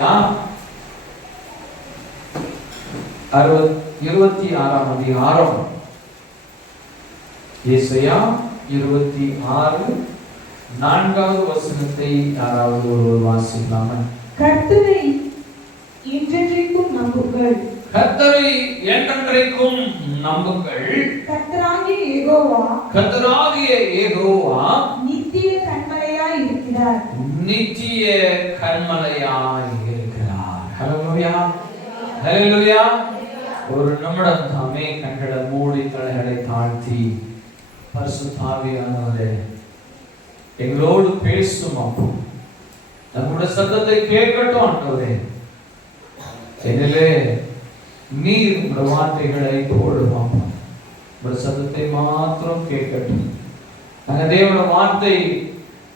26ஆம் அதிகாரம் ஏசாயா 26 4வது வசனத்தை யாராவது ஒருவர் வாசிக்கலாமா? கர்த்தரை என்றென்றைக்கும் நம்புங்கள். கர்த்தரை என்றென்றைக்கும் நம்புங்கள். கர்த்தராகிய யெகோவா நித்திய கன்மலையாய் இருக்கிறார். நித்திய கன்மலையாய் இருக்கிறார். ஹல்லேலூயா, ஹல்லேலூயா. ஒரு நிமிடம் தாமே கண்களை மூடி தலைகளை தாழ்த்தி பரிசுத்த ஆவியானவரே எங்களோடு பேசும் அப்போ நம்முடைய சத்தத்தை கேட்கட்டும் ஆண்டவரே. என்னிலே நீர் உங்கள் வார்த்தைகளை போடும் அப்பா, உங்கள் சத்தத்தை மாத்திரம் கேட்கட்டும். நாங்கள் தேவனுடைய வார்த்தை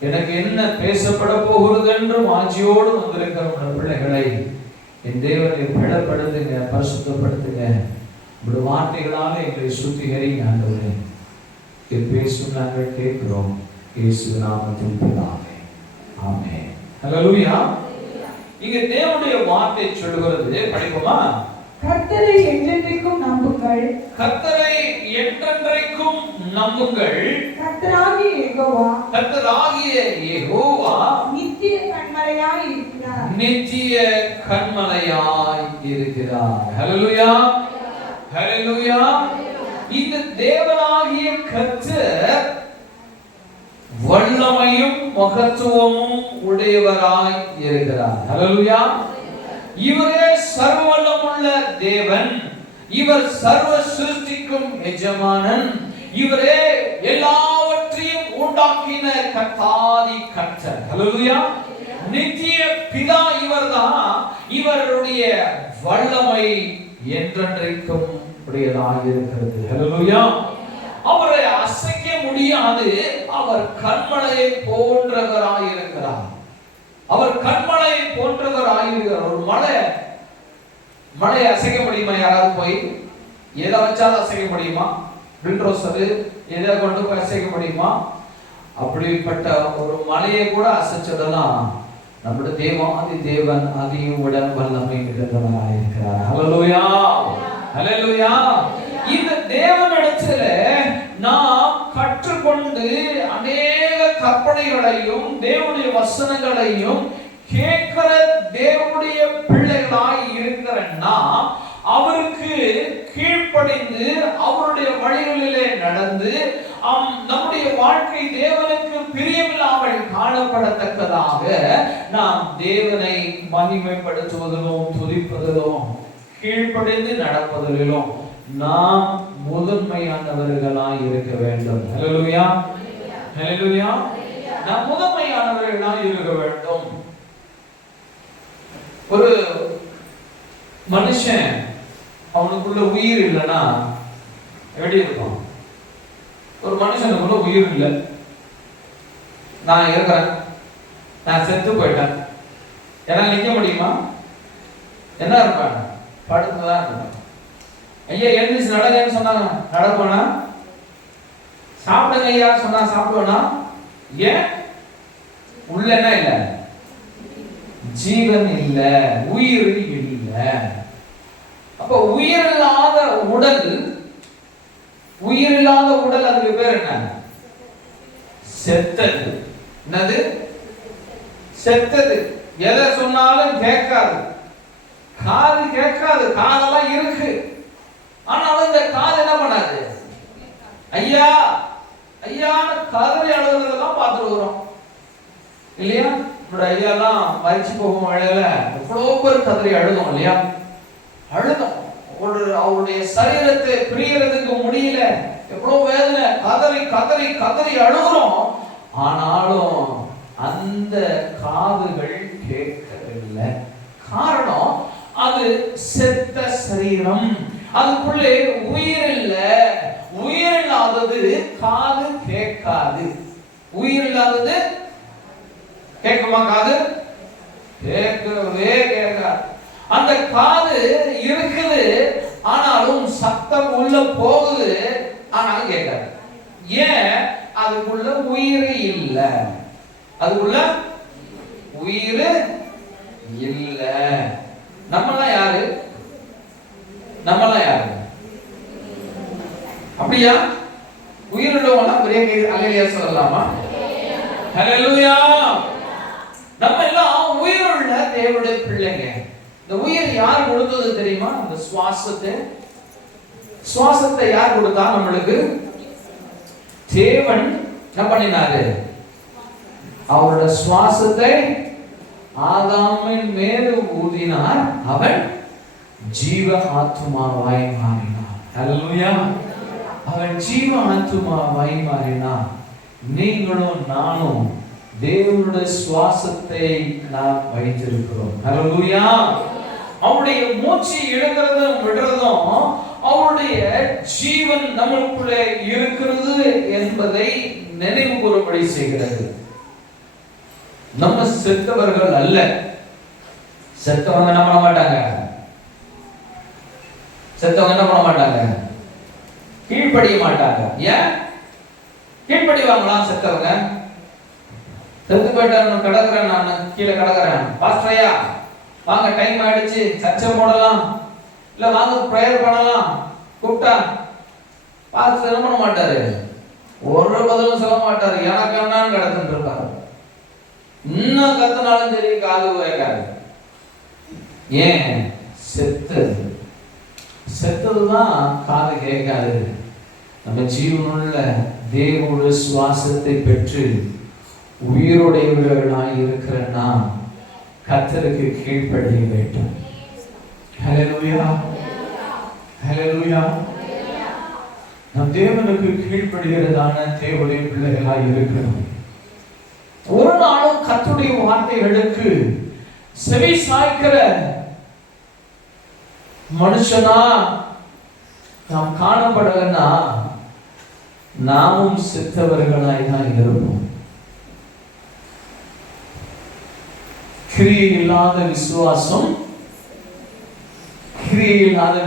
எனக்கு என்ன பேசப்பட போகிறது என்று வாஞ்சியோடு வந்திருக்கிற உங்கள் பிள்ளைகளை என் தேவனை பலப்படுத்துங்க, பரிசுத்தப்படுத்துங்க. உங்களுடைய வார்த்தைகளால எங்களை சுத்திகரிங்க ஆண்டவரே. பேசும் நாங்கள் கேட்கிறோம். இயேசு நாமத்தில் பிதாவே, ஆமென். ஹல்லேலூயா. இங்க தேவனுடைய வார்த்தை சொல்கிறது, படிப்போமா? கர்த்தரை என்றென்றைக்கும் நம்புங்கள். கர்த்தரை என்றென்றைக்கும் நம்புங்கள். கர்த்தராகிய யெகோவா நித்திய கன்மலையாய் இருக்கிறார். நித்திய கன்மலையாய் இருக்கிறார். ஹல்லேலூயா, ஹல்லேலூயா. இந்த தேவனாகிய கர்த்தர் வல்லமையும் மகத்துவமும் உடையவராய் இருக்கிறார். ஹல்லேலூயா. இவரே சர்வவல்லமுள்ள தேவன். இவர் சர்வ சிருஷ்டிக்கும் எஜமானன். இவரே எல்லாவற்றையும் உண்டாக்கின கர்த்தாதி கர்த்தர். ஹல்லேலூயா. நித்திய பிதா இவர்தான். இவருடைய வல்லமை என்றென்றைக்கும் உடையதாக இருக்கிறது. ஹல்லேலூயா. அவரை அசைக்க முடியாது. அவர் கன்மலையை போன்றவராய் இருக்கிறார். அவர் கன்மலையை போன்றவராயிருக்கிறார். ஒரு மலையை அசைக்க முடியுமா? யாராவது போய் எதை வச்சாலும் அசைக்க முடியுமா? பில்ட்ரோசரு எதை கொண்டு போய் அசைக்க முடியுமா? அப்படிப்பட்ட ஒரு மலையை கூட அசைச்சதெல்லாம் நம்முடைய தேவாதி தேவன் அதையும் விட வல்லமை நிறைந்தவராயிருக்கிறார். ஹல்லேலூயா, ஹல்லேலூயா. இந்த தேவனிடத்துல நாம் கற்றுக்கொண்டு அநேக கற்பனைகளையும் தேவனுடைய வசனங்களையும் கேட்கிற தேவனுடைய பிள்ளைகளாய் இருக்கிற நாம் அவருக்கு கீழ்ப்படிந்து அவருடைய வழிகளிலே நடந்து நம்முடைய வாழ்க்கை தேவனுக்கு பிரியமில்லாமல் காணப்படத்தக்கதாக நாம் தேவனை மகிமைப்படுத்துவதிலும் துதிப்பதிலும் கீழ்ப்படிந்து நடப்பதிலும் நாம் முதன்மையானவர்களாய் இருக்க வேண்டும். ஹல்லேலூயா, ஹல்லேலூயா. நாம் முதன்மையானவர்களாய் இருக்க வேண்டும். ஒரு மனுஷன் அவனுக்குள்ள உயிர் இல்லைன்னா எப்படி இருக்கும்? ஒரு மனுஷனுக்குள்ள உயிர் இல்லை, நான் இருக்கிறேன், நான் செத்து போயிட்டேன், என்னால் நிற்க முடியுமா? என்ன இருப்பான்? படுத்துதான் இருப்பான். ஐயா எழுந்திரிச்சு நடங்கன்னு சொன்னாங்க, நடப்போனா? சாப்பிடுங்க ஐயா சொன்னா சாப்பிடுவோனா? ஏன்? உள்ள என்ன இல்லை? ஜீவன் இல்ல, உயிர் இல்ல. அப்ப உயிரில்லாத உடல், உயிரில்லாத உடல், அதுக்கு பேர் என்ன? செத்தது. என்னது? செத்தது. எதை சொன்னாலும் கேட்காது, காது கேட்காது. காதெல்லாம் இருக்கு, ஆனாலும் இந்த காது என்ன பண்ணாது? ஐயா ஐயா கதறி அழுகுறதெல்லாம் பார்த்துட்டு வரோம் இல்லையா? நம்மளோட ஐயாலாம் மரிச்சு போகும் வழியில எவ்வளோ பேர் கதறி அழுதும் இல்லையா? அழுதும். அவருடைய சரீரத்தை பிரியறதுக்கு முடியல, எவ்வளோ வேதனை, கதறி கதறி கதறி அழுகிறோம். ஆனாலும் அந்த காதுகள் கேட்கவில்லை. காரணம், அது செத்த சரீரம், அதுக்குள்ளே உயிர் இல்ல. உயிர் இல்லாதது காது கேட்காது. உயிர் இல்லாதது கேட்குமா? காது கேட்கவே கேட்காது. அந்த காது இருக்குது, ஆனாலும் சத்தம் உள்ள போகுது, ஆனாலும் கேட்காது. ஏன்? அதுக்குள்ள உயிர் இல்ல. அதுக்குள்ள உயிர் இல்ல. நம்மலாம் யாரு? நம்மலாம் யாரு? அப்படியா? உயிருள்ளவங்க ஒரே கை அல்லேலூயா சொல்லலாமா? ஹalleluya. நம்ம எல்லாம் உயிருள்ள தேவனுடைய பிள்ளைங்க. இந்த உயிர் யார் கொடுத்தது தெரியுமா? இந்த சுவாசத்தை யார் கொடுத்தா நம்மளுக்கு? தேவன் என்ன பண்ணினாரு? அவரோட சுவாசத்தை ஆதாமின் மேல் ஊதினார். அவன் ஜீவ ஆத்துமாவாய் மாறினான். ஹalleluya. அவன் ஜீவ ஆத்துமாவாய் மாறினான். நீங்களும் நானும் தேவனுடைய சுவாசத்தை நாம் வைத்திருக்கிறோம். ஹalleluya. அவருடைய மூச்சு இழுக்கிறதும் விடுறதும் அவருடைய ஜீவன் நமக்குள்ளே இருக்கிறது என்பதை நினைவு கூறும்படி செய்கிறது. நம்ம செத்தவர்கள் அல்ல. செத்தவங்க என்ன பண்ண மாட்டாங்க? செத்தவங்க என்ன பண்ண மாட்டாங்க? கீழ்ப்படிய மாட்டாங்க. ஏன் கீழ்ப்படிவாங்களா செத்தவங்க? செத்து போயிட்டான், கடக்குறேன், நான் கீழே கடக்குறேன், பாஸ்டரையா வாங்க டைம் ஆயிடுச்சு, சர்ச்சை போடலாம், இல்ல வாங்க பிரேயர் பண்ணலாம் கூப்பிட்டா பாஸ்டர் என்ன பண்ண மாட்டாரு? ஒரு பதிலும் சொல்ல மாட்டாரு. எனக்கு என்னன்னு கடத்துட்டு இருப்பாரு. இன்னும் கத்தினாலும் சரி காது கேட்காது. ஏன்? செத்ததுதான் காது கேட்காது. நம்ம ஜீவனுள்ள தேவனுடைய சுவாசத்தை பெற்று உயிருடையவர்களாய் இருக்கிற நாம் கர்த்தருக்கு கீழ்ப்படிய வேண்டும். ஹalleluya. ஹalleluya. நம் தேவனுக்கு கீழ்ப்படிகிறதான தேவனுடைய பிள்ளைகளாய் இருக்கிறோம். ஒரு நாளும் கர்த்தருடைய வார்த்தைகளுக்கு செவி சாய்க்கிற மனுஷனா நாம் காணப்படலன்னா நாமும் செத்தவர்களாய் தான் இருப்போம். கிரியை இல்லாத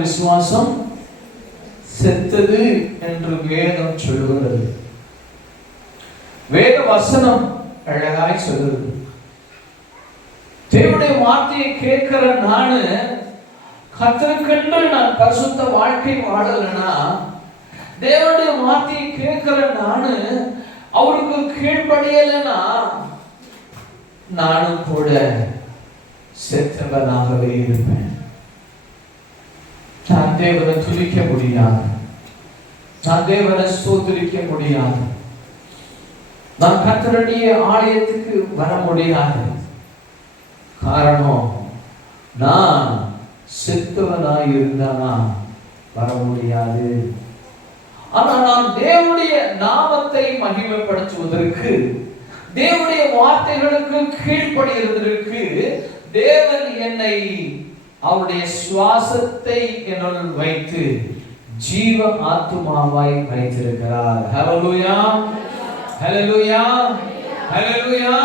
விசுவாசம் செத்தது என்று வேதம் சொல்லுகிறது. வேத வசனம் அழகாய் சொல்லுது. தேவனுடைய வார்த்தையை கேட்கிற நானு கர்த்தருக்கென்று நான் பரிசுத்த வாழ்க்கை வாழலனா, தேவனுடைய வார்த்தையை கேட்கிற நானு அவருக்கு கீழ்ப்படியலனா நானும் கூட செத்தவனாகவே இருப்பேன். நான் தேவனை துதிக்க முடியாது, நான் தேவனை ஸ்தோத்திரிக்க முடியாது, நான் கர்த்தருடைய ஆலயத்துக்கு வர முடியாது. காரணம், நான் செத்தவனாய் இருந்தானா வர முடியாது. ஆனா நான் தேவனுடைய நாமத்தை மகிமைப்படுத்துவதற்கு, தேவனுடைய வார்த்தைகளுக்கு கீழ்ப்படிவதற்கு தேவன் என்னை அவருடைய சுவாசத்தை என்னுள் வைத்து ஜீவ ஆத்துமாவாய் வைத்திருக்கிறார். ஹalleluya. ஹalleluya. ஹalleluya.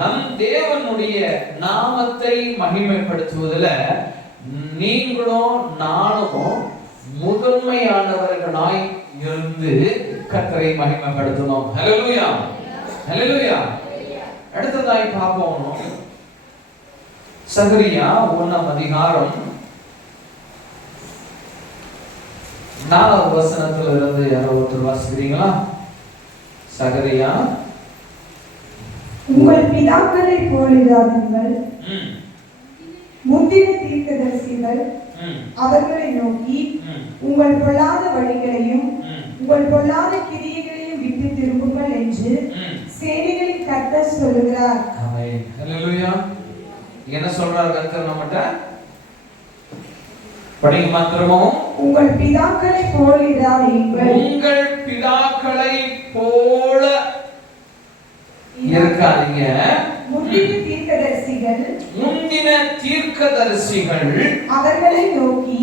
நம் தேவனுடைய நாமத்தை மகிமைப்படுத்துவதில் நீங்களும் நானும் முதன்மையானவர்களாய் இருந்து கர்த்தரை மகிமைப்படுத்தணும். ஹalleluya. ஹalleluya. அடுத்ததாய் பார்ப்போம். சகரியா 1ஆம் அதிகாரம் 4வது வசனத்துல இருந்து யாரோ ஒருத்தர் வாசிக்கிறீங்களா? சகரியா. உங்கள் பிதாக்களை போலிராதீர்கள், முந்தின தீர்க்கதரிசிகள் அவர்களை நோக்கி உங்கள் பொல்லாத வழிகளையும் உங்கள் பொல்லாத கிரியைகளையும் விட்டு திரும்புங்கள் என்று சேனைகளின் கர்த்தர் சொல்லுகிறார். ஆமென். ஹalleluya. என்ன சொல்றார் கர்த்தர் நம்மட்ட? படிங்க மாத்திரமும். உங்கள் பிதாக்களை போலிராதீர்கள். உங்கள் பிதாக்களை போல இருக்காதீங்க. முந்தின தீர்க்கதரிசிகள் அவர்களை நோக்கி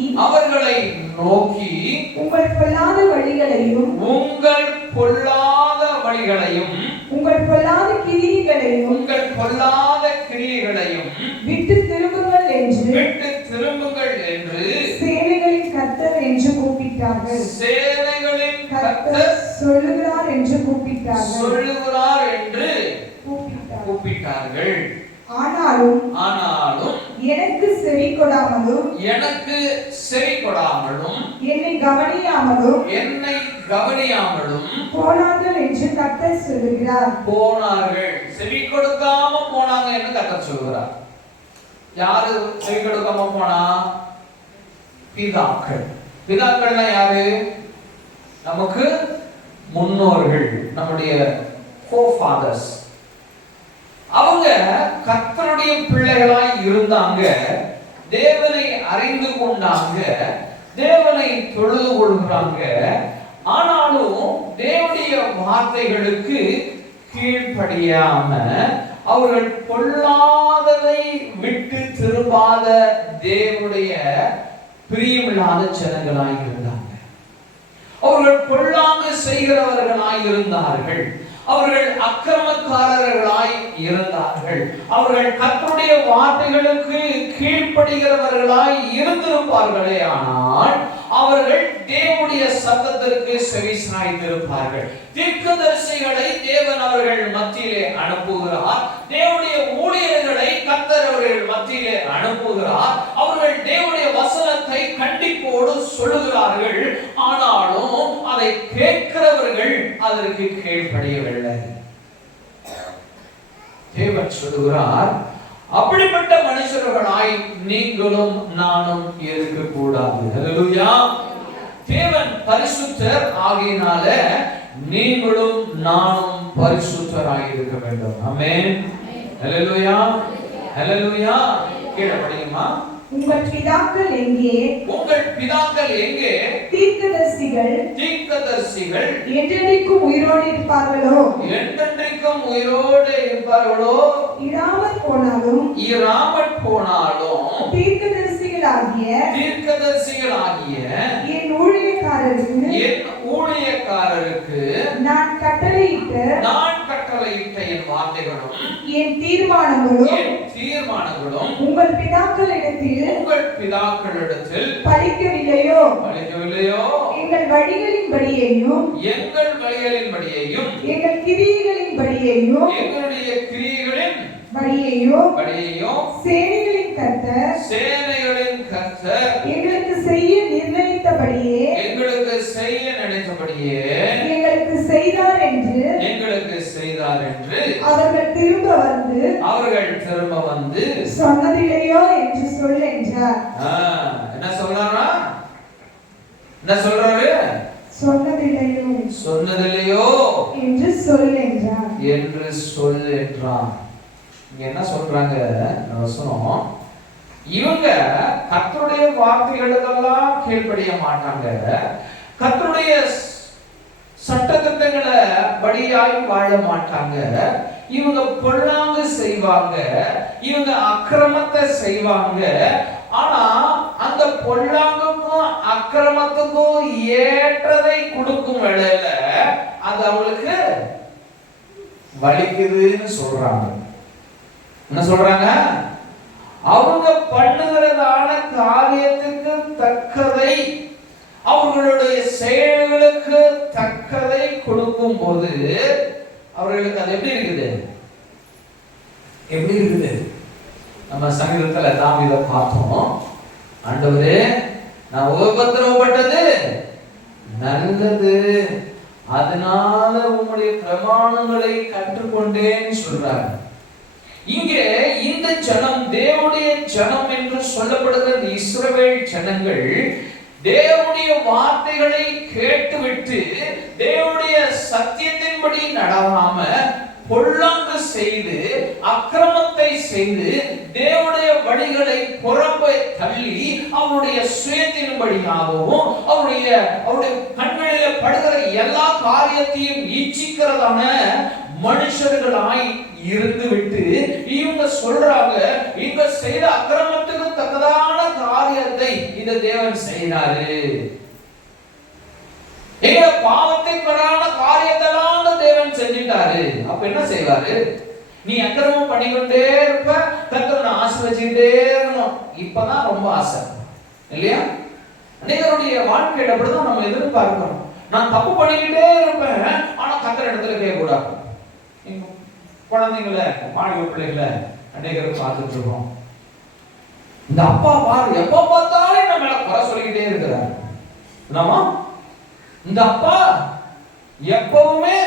உங்கள் பொல்லாத வழிகளையும் உங்கள் பொல்லாத கிரியைகளையும் விட்டு திரும்புங்கள் என்று சேனைகளின் கர்த்தர் என்று கூப்பிட்டார்கள். சேனைகளின் கர்த்தர் சொல்லுகிறார் என்று கூப்பிட்டார்கள். ஆனாலும் எனக்கு செவி கொடாமலும் என்னை கவனியாமலும் போனார்கள் என்று கர்த்தர் சொல்லுகிறார். போனார்கள், செவி கொடுக்காம போனாங்க என்று கர்த்தர் சொல்கிறார். யாரு செவி கொடுக்காம போனா? பிதாக்கள். பிதாக்கள்னா யாரு? நமக்கு முன்னோர்கள், நம்முடைய forefathers. அவங்க கர்த்தருடைய பிள்ளைகளாய் இருந்தாங்க, தேவனை அறிந்து கொண்டாங்க, தேவனை தொழுது கொள்கிறாங்க. ஆனாலும் தேவனுடைய வார்த்தைகளுக்கு கீழ்ப்படியாம அவர்கள் பொல்லாததை விட்டு திரும்பாத தேவனுடைய பிரியமில்லாத ஜனங்களாய் இருந்தாங்க. அவர்கள் பொல்லாங்கு செய்கிறவர்களாய் இருந்தார்கள். அவர்கள் அக்கிரமக்காரர்களாய் இருந்தார்கள். அவர்கள் கர்த்தருடைய வார்த்தைகளுக்கு கீழ்ப்படுகிறவர்களாய் இருந்திருப்பார்களே, ஆனால் அவர்கள் தேவனுடைய சத்தத்திற்கு செவி சாய்த்திருப்பார்கள். தீர்க்கதரிசிகளை தேவன் அவர்கள் மத்தியிலே அனுப்புகிறார். தேவனுடைய ஊழியர்களை கர்த்தர் அவர்கள் மத்தியிலே அனுப்புகிறார். அவர்கள் தேவனுடைய வசனத்தை கண்டிப்போடு சொல்லுகிறார்கள். ஆனாலும் அதை கேட்கிறவர்கள் அதற்கு கீழ்ப்படியவில்லை. தேவன் சொல்லுகிறார், அப்படிப்பட்ட மனுஷர்களாய் நீங்களும் நானும் இருக்க கூடாது. ஹல்லேலூயா. தேவன் பரிசுத்தர் ஆகையினால நீங்களும் நானும் பரிசுத்தராய் இருக்க வேண்டும். ஆமென். ஹல்லேலூயா. ஹல்லேலூயா. கீழே படியுமா? உங்கள் பிதாக்கள் எங்கே? தீர்க்கதரிசிகள் என்றென்றைக்கும் உயிரோடு இருப்பார்களோ? இராமற் போனாலும் தீர்க்கதரிசிகளாகிய என் ஊழியக்காரருக்கு நான் கட்டளையிட்ட என் வார்த்தைகளும் என் தீர்மானங்களும் உங்கள் பிதாக்களிடத்தில் பலிக்கவில்லையோ? எங்கள் வழிகளின்படியேயும் எங்கள் கிரியைகளின்படியேயும் சேனைகளின் கர்த்தர் எங்களுக்கு செய்ய நிர்ணயித்தபடியே எங்களுக்கு செய்தார் என்று அவர்கள் திரும்ப வந்து சொன்னதில்லையோ என்று சொல் என்றார். என்ன சொல்றாரு? சொன்னதில்லையோ என்று சொல் என்றார். என்ன சொல்றாங்க? இவங்க கர்த்தருடைய வார்த்தைகளுக்கெல்லாம் கீழ்ப்படிய மாட்டாங்க. கர்த்தருடைய சட்டதிட்டங்களை படியாய் வாழ மாட்டாங்க. இவங்க பொல்லாங்கு செய்வாங்க, இவங்க அக்கிரமத்தை செய்வாங்க. ஆனா அந்த பொல்லாங்குக்கும் அக்கிரமத்துக்கும் ஏற்றதை கொடுக்கும் வேளையில அது அவங்களுக்கு வலிக்குதுன்னு சொல்றாங்க. என்ன சொல்றாங்க? அவங்க பண்ணுகிறதான காரியத்துக்கு தக்கதை, அவர்களுடைய செயல்களுக்கு தக்கதை கொடுக்கும் போது அவர்களுக்கு அது எப்படி இருக்குது? நம்ம சங்கீதத்துல தாவீதை பார்த்தோம். ஆண்டவரே, நான் உபத்திரவப்பட்டது நல்லது, அதனால உம்முடைய பிரமாணங்களை கற்றுக்கொண்டேன்னு சொல்றாங்க. இங்கே இந்த ஜனம், தேவனுடைய ஜனம் என்று சொல்லப்படுகிற இஸ்ரவேல் ஜனங்கள் தேவனுடைய வார்த்தைகளை கேட்டுவிட்டு தேவனுடைய சத்தியத்தின்படி நடவாம பொல்லாங்கு செய்து அக்கிரமத்தை செய்து தேவனுடைய வழிகளை புறம்பே தள்ளி அவருடைய சுயத்தின்படியாகவும் அவருடைய கண்களிலே படுகிற எல்லா காரியத்தையும் இச்சிக்கிறதான மனுஷர்களாய் இருந்து விட்டு இவங்க சொல்றாங்க, இவங்க செய்த அக்கிரமத்துக்கு தக்கதான காரியத்தை இந்த தேவன் செய்தாரு. எங்க பாவத்திற்கான காரியத்தெல்லாம் தேவன் செஞ்சிட்டாரு. அப்ப என்ன செய்வாரு? நீ அக்கிரமம் பண்ணிக்கொண்டே இருப்ப, கர்த்தர் ஆசீர்வதிச்சுட்டே இருக்கணும். இப்பதான் ரொம்ப ஆசை இல்லையா? அநேகருடைய வாழ்க்கையில அப்படிதான் நம்ம எதிர்பார்க்கிறோம். நான் தப்பு பண்ணிக்கிட்டே இருப்பேன், ஆனா கர்த்தர் இடத்துல கேட்க கூடாது. குழந்தைங்களை, மாணவ பிள்ளைகளை அநேகர் பார்த்துட்டு இருக்கோம். இந்த அப்பா பாரு, எப்ப பார்த்தாலும் என்ன மேல குறை சொல்லிக்கிட்டே இருக்கிறார். என்னமா இந்த அப்பா எப்பவுமே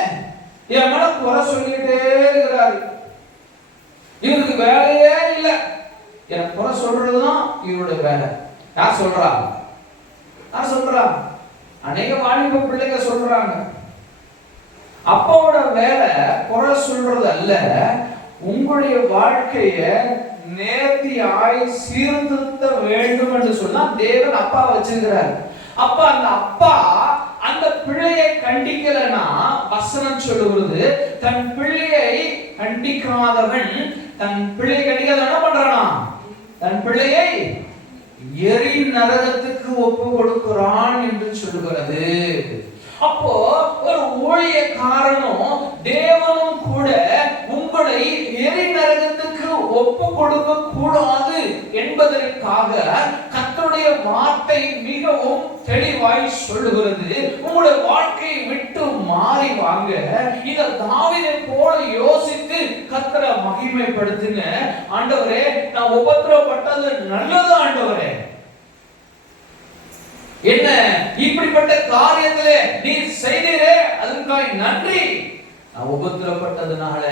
என் மேல குறை சொல்லிக்கிட்டே இருக்கிறாரு. இவருக்கு வேலையே இல்லை, எனக்கு குறை சொல்றதுதான் இவருடைய வேலை. யார் சொல்றா? யார் சொல்றா? அநேக வாலிப பிள்ளைங்க சொல்றாங்க. அப்பாவோட வேலை குறை சொல்றது அல்ல, உங்களுடைய வாழ்க்கைய நேர்த்தியாய் சீர்திருத்த வேண்டும் என்று சொன்னா தேவன் அப்பா வச்சிருக்கிறார். அப்ப அந்த அப்பா அந்த பிள்ளையை கண்டிக்கலனா, வசனம் சொல்லுகிறது, தன் பிள்ளையை கண்டிக்காதவன் தன் பிள்ளையை கண்டிக்காத என்ன பண்றானா? தன் பிள்ளையை எரி நரகத்துக்கு ஒப்பு கொடுக்கிறான் என்று சொல்லுகிறது. அப்போ ஒரு ஊழியக்காரனும் தேவனும் கூட உங்களை எரி நரகத்துக்கு ஒப்பு கொடுக்க கூடாது என்பதற்காக கர்த்தருடைய வார்த்தை மிகவும் தெளிவாய் சொல்லுகிறது. உங்களுடைய வாழ்க்கையை விட்டு மாறி வாங்க. இந்த தாவீதை போல யோசித்து கர்த்தரை மகிமைப்படுத்துங்க. ஆண்டவரே, நான் உபத்திரவப்பட்டது நல்லது ஆண்டவரே, என்ன இப்படிப்பட்ட காரியத்திலே நீர் செய்தீரே, அதற்காக நன்றி. நான் உபத்திரப்பட்டதுனால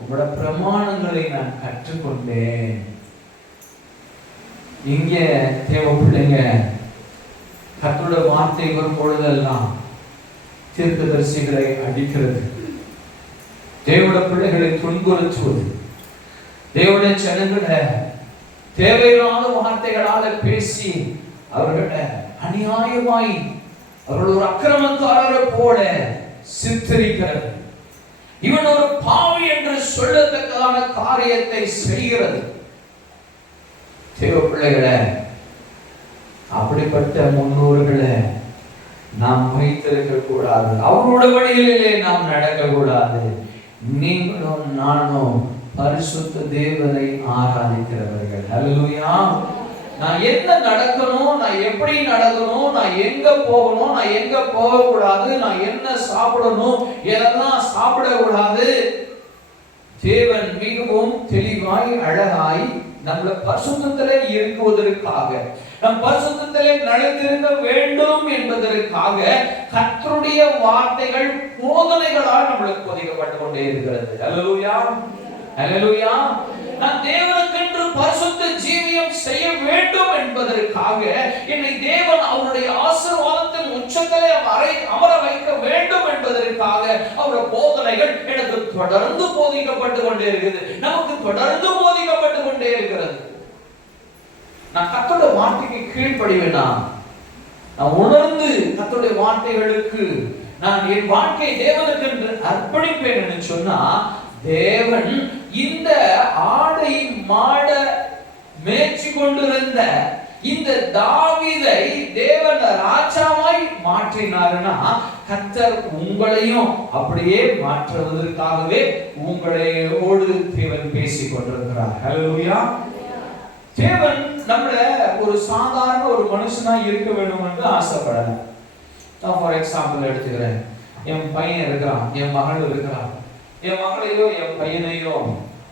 உங்களோட பிரமாணங்களை நான் கற்றுக்கொண்டேன். இங்க தேவ பிள்ளைங்க, கர்த்தருடைய வார்த்தை வரும் பொழுதெல்லாம் தீர்க்கதரிசிகளை அடிக்கிறது, தேவனுடைய பிள்ளைகளை துன்புறுத்துவது, தேவனுடைய ஜனங்களை தேவையில்லாத வார்த்தைகளால பேசி அவர்களை அநியாயமாய் அவர்கள் ஒரு அக்கிரமக்காரரை போல சித்தரிக்கிறது. இவன் ஒரு பாவி என்று சொல்லத்தக்கதான காரியத்தை செய்கிறது. தேவ பிள்ளைகளை, அப்படிப்பட்ட முன்னோர்களை நாம் வைத்திருக்க கூடாது. அவரோட வழிகளிலே நாம் நடக்க கூடாது. நீங்களும் நானும் பரிசுத்த தேவனை ஆராதிக்கிறவர்கள். ஹல்லேலூயா. நான் என்ன நடக்கணும், நான் எப்படி நடக்கணும், நான் எங்க போகணும், நான் எங்க போக கூடாது, நான் என்ன சாப்பிடணும், எதெல்லாம் சாப்பிடக்கூடாது, தேவன் மிகவும் தெளிவாய் அழகாய் நம்மள பரிசுத்தத்திலே இருக்குவதற்காக, நம் பரிசுத்தத்திலே நடந்திருக்க வேண்டும் என்பதற்காக கர்த்தருடைய வார்த்தைகள் போதனைகளால் நம்மளுக்கு போதிக்கப்பட்டு கொண்டே இருக்கிறது. ஹல்லேலூயா, ஹல்லேலூயா. நான் தேவனுக்கென்று பரிசுத்த ஜீவியம் செய்ய வேண்டும் என்பதற்காக என்னை தேவன் அவருடைய ஆசீர்வாதத்தின் உச்சத்திலே அமர வைக்க வேண்டும் என்பதற்காக அவருடைய போதனைகள் எனக்கு தொடர்ந்து போதிக்கப்பட்டு கொண்டே இருக்குது. நமக்கு தொடர்ந்து போதிக்கப்பட்டு கொண்டே இருக்கிறது. நான் கர்த்தருடைய வார்த்தைக்கு கீழ்ப்படிவேனா, நான் உணர்ந்து கர்த்தருடைய வார்த்தைகளுக்கு நான் என் வாழ்க்கை தேவனுக்கு என்று அர்ப்பணிப்பேன் என்று சொன்னா, தேவன் இந்த ஆடை மாட மேய்ச்சி கொண்டிருந்த இந்த தாவீதை தேவன் ராஜாவாய் மாற்றினார்னா, கர்த்தர் உங்களையும் அப்படியே மாற்றுவதற்காகவே உங்களோடு தேவன் பேசிக் கொண்டிருக்கிறார். ஹல்லேலூயா. தேவன் நம்மள ஒரு சாதாரண ஒரு மனுஷனா இருக்க வேண்டும் என்று ஆசைப்படல. நான் ஃபார் எக்ஸாம்பிள் எடுத்துக்கிறேன். என் பையன் இருக்கிறான், என் மகள் இருக்கிறான். என் மகளையோ என் பையனையோ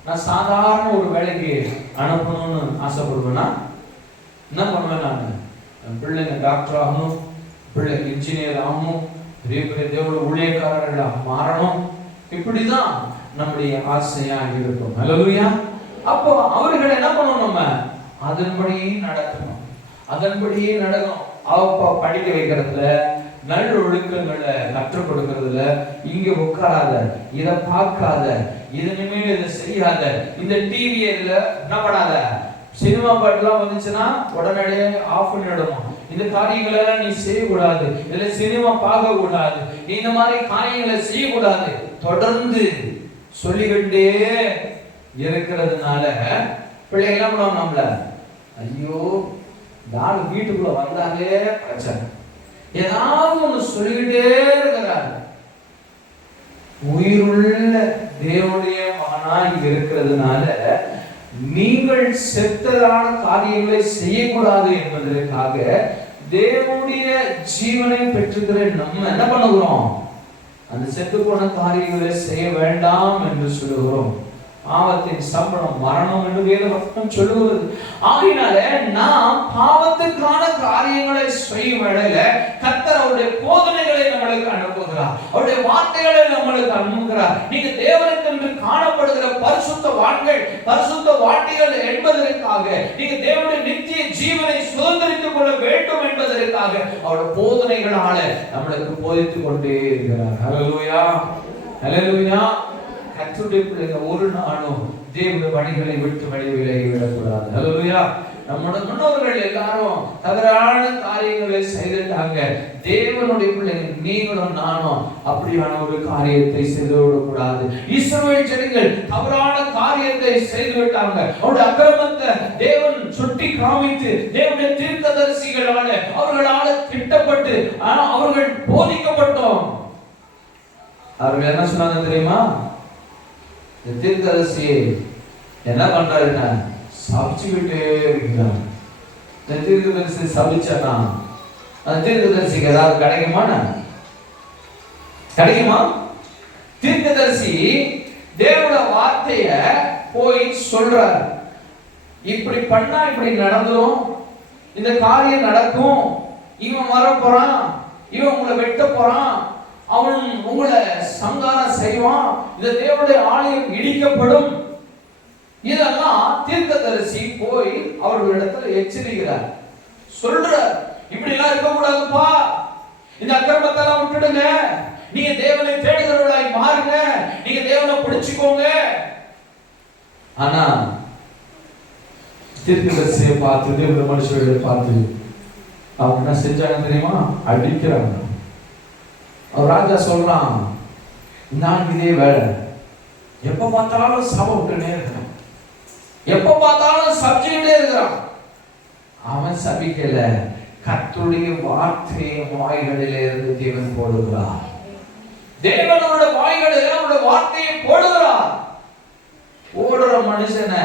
நான் சாதாரண ஒரு வேலைக்கு அனுப்பணும்னு ஆசைப்படுவேன்னா என்ன பண்ணுவேன்? நான் என் பிள்ளைங்க டாக்டர் ஆகணும், பிள்ளைங்க இன்ஜினியர் ஆகணும், பெரிய பெரிய தேவ ஊழியக்காரர்களாக மாறணும், இப்படிதான் நம்முடைய ஆசையா இருக்கும். ஹல்லேலூயா. அப்போ அவர்களை என்ன பண்ணணும்? நம்ம அதன்படியே நடக்கணும், அதன்படியே நடக்கணும். அவ படிக்க வைக்கிறதுல, நல்ல ஒழுக்கங்களை கற்றுக் கொடுக்கறதுல, இங்க உட்காராத, இத பார்க்காத, இதனிமேல் இதை செய்யாத, இந்த டிவியை இதுல என்ன பண்ணாத, சினிமா பாட்டுலாம் வந்துச்சுன்னா உடனடியே ஆஃப் பண்ணிடணும். இந்த காரியங்களை எல்லாம் நீ செய்யக்கூடாது, இதுல சினிமா பார்க்க கூடாது, இந்த மாதிரி காரியங்களை செய்யக்கூடாது, தொடர்ந்து சொல்லிக்கிட்டே இருக்கிறதுனால பிள்ளைங்க என்ன பண்ணுவாங்க? நம்மள ஐயோ நாலு வீட்டுக்குள்ள வந்தாலே பிரச்சனை, ஏதாவது ஒண்ணு சொல்லிக்கிட்டே இருக்கிறார். உயிருள்ள தேவனுடைய மகனாய் இருக்கிறதுனால நீங்கள் செத்ததான காரியங்களை செய்யக்கூடாது என்பதற்காக தேவனுடைய ஜீவனை பெற்றுக்கிற நம்ம என்ன பண்ணுகிறோம்? அந்த செத்து போன காரியங்களை செய்ய வேண்டாம் என்று சொல்லுகிறோம். பாவத்தின் சம்பளம் மரணம் என்று வேதவசனம் சொல்லுகிறது. ஆகையினால நாம் பாவத்துக்கான காரியங்களை செய்யும் வேளையில கர்த்தர் அவருடைய போதனைகளை நம்மளுக்கு அனுப்புகிறார், அவருடைய வார்த்தைகளை நம்மளுக்கு அனுப்புகிறார். நீங்க தேவனுக்கென்று காணப்படுகிற பரிசுத்தவான்கள், பரிசுத்த வார்த்தைகள் என்பதற்காக, நீங்க தேவனுடைய நித்திய ஜீவனை சுதந்திரித்துக் கொள்ள வேண்டும் என்பதற்காக அவருடைய போதனைகளால நம்மளுக்கு போதித்துக் கொண்டே இருக்கிறார். ஹல்லேலூயா, ஹல்லேலூயா. கர்த்தருடைய பிள்ளைகள் ஒரு நாளும் தேவனுடைய வழிகளை விட்டு விலகி விடக்கூடாது. ஹல்லேலூயா. நம்முடைய முன்னோர்கள் எல்லாரும் தவறான காரியங்களை செய்துட்டாங்க. தேவனுடைய பிள்ளைகள் நீங்களும் நானும் அப்படியான ஒரு காரியத்தை செய்து விடக்கூடாது. இஸ்ரவேல் ஜனங்கள் தவறான காரியத்தை செய்து விட்டாங்க. அவருடைய அக்கிரமத்தை தேவன் சுட்டி காமித்து தேவனுடைய தீர்க்கதரிசிகளால அவர்களால திட்டப்பட்டு அவர்கள் போதிக்கப்பட்டோம். அவர்கள் என்ன சொன்னாங்க தெரியுமா? தீர்க்கதரிசி என்ன பண்றாருன்னா சபிச்சுக்கிட்டே இருக்கிறான். தீர்க்கதரிசி சபிச்சானா அந்த தீர்க்கதரிசிக்கு ஏதாவது கிடைக்குமா? தீர்க்கதரிசி தேவனுடைய வார்த்தைய போய் சொல்றார். இப்படி பண்ணா இப்படி நடந்துரும், இந்த காரியம் நடக்கும், இவன் வர போறான், இவன் உங்களை வெட்ட போறான், அவன் உங்களை சங்காரம் செய்வான், இந்த தேவனுடைய ஆலயம் இடிக்கப்படும். இதெல்லாம் தீர்க்கதரிசி போய் அவர்களிடத்துல எச்சரிக்கிறார், சொல்றார். இப்படி எல்லாம் இருக்க கூடாதுப்பா, இந்த அக்கிரமத்தெல்லாம் விட்டுடுங்க, நீங்க தேவனை தேடுகிறவர்களாய் மாறுங்க, நீங்க தேவனை பிடிச்சுக்கோங்க. ஆனா தீர்க்கதரிசியை பார்த்து தேவனுடைய மனுஷர்களை பார்த்து அவங்க என்ன செஞ்சாங்க தெரியுமா? அடிக்கிறாங்க. அவர் ராஜா சொல்றான், நான் இதே வேலை, எப்ப பார்த்தாலும் சபை விட்டுனே இருக்கிறான், எப்ப பார்த்தாலும் சபிச்சுட்டே இருக்கிறான். அவன் சபிக்கல, கர்த்தருடைய வார்த்தையை வாய்களிலே இருந்து தேவன் போடுகிறார். தேவனோட வாய்களிலே அவருடைய வார்த்தையை போடுகிறார். ஓடுற மனுஷனை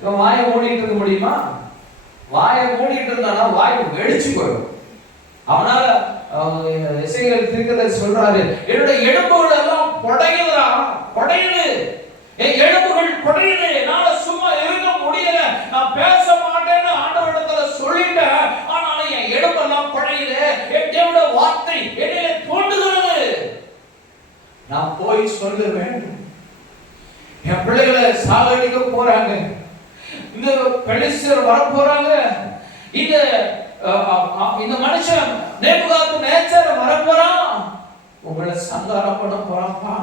இவன் வாயை மூடிட்டு இருக்க முடியுமா? வாயை மூடிட்டு இருந்தானா வாய் வெடிச்சு போயிடும். அவனால இசைகள் தீர்க்கதரிசி சொல்றாரு, என்னுடைய எலும்புகள் எல்லாம் குடையுதுடா, குடையுது, என் எலும்புகள் குடையுது, என்னால சும்மா இருக்க முடியல, நான் பேச மாட்டேன்னு ஆண்டவரிடத்துல சொல்லிட்டேன், ஆனாலும் என் எலும்பெல்லாம் குடையுது, என் தேவனுடைய வார்த்தை என்னையில தோண்டுகிறது, நான் போய் சொல்லுவேன். என் பிள்ளைகளை சாகடிக்க போறாங்க, இந்த பெலிஸ்தர் வர போறாங்க, இந்த மனுஷன் நேபுகாத்நேச்சர் வர போறான், உங்களை சங்காரம் பண்ண போறான்ப்பா,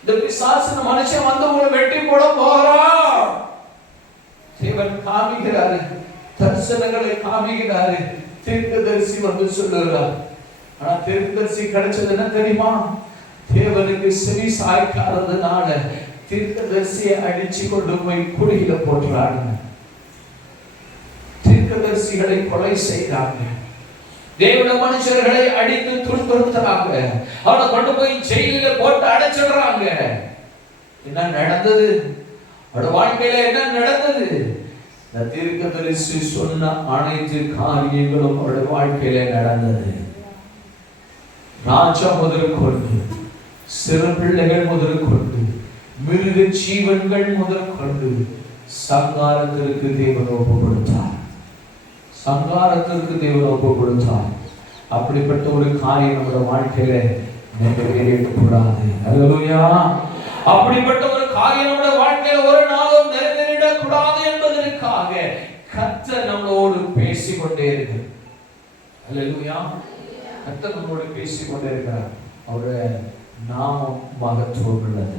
இந்த பிசாசு மனுஷன் வந்து உங்களை வெட்டி போட போறான். தேவன் காமிக்கிறாரு, தரிசனங்களை காமிக்கிறாரு. தீர்க்கதரிசி வந்து சொல்லுகிறார். ஆனா தீர்க்கதரிசி கிடைச்சது என்ன தெரியுமா? தேவனுக்கு செவி சாய்க்காததுனால தீர்க்கதரிசியை அடிச்சு கொண்டு போய் குழியில போட்டுறாங்க. தீர்க்கதரிசிகளை கொலை செய்தாங்க, தேவனுடைய மனுஷர்களை அடித்து துன்புறுத்துறாங்க, அவனை கொண்டு போய் ஜெயில போட்டு அடைச்சிடுறாங்க. என்ன நடந்தது அவருடைய வாழ்க்கையில? என்ன நடந்தது? இந்த தீர்க்கதரிசி சொன்ன அனைத்து காரியங்களும் அவருடைய வாழ்க்கையில நடந்தது. ராஜா முதற்கொண்டு, சிறு பிள்ளைகள் முதற்கொண்டு, மிருக ஜீவன்கள் முதற்கொண்டு சங்காரத்திற்கு தேவன் ஒப்பு கொடுத்தார். சங்காரத்திற்கு தேவன் ஒப்பு கொடுத்தார். அப்படிப்பட்ட ஒரு காரியம் நம்முடைய வாழ்க்கையில நிறைவேறக்கூடாது. அல்லேலூயா. அப்படிப்பட்ட ஒரு காரியம் நம்முடைய வாழ்க்கையில ஒரு நாளும் நிறைவேறிடக்கூடாது என்பதற்காக கர்த்தர் நம்மளோடு பேசிக்கொண்டே இருக்கிறார். அல்லேலூயா. கர்த்தர் நம்மளோடு பேசிக்கொண்டே இருக்கிறார். அவருடைய நாமம் மகத்துவம் உள்ளது.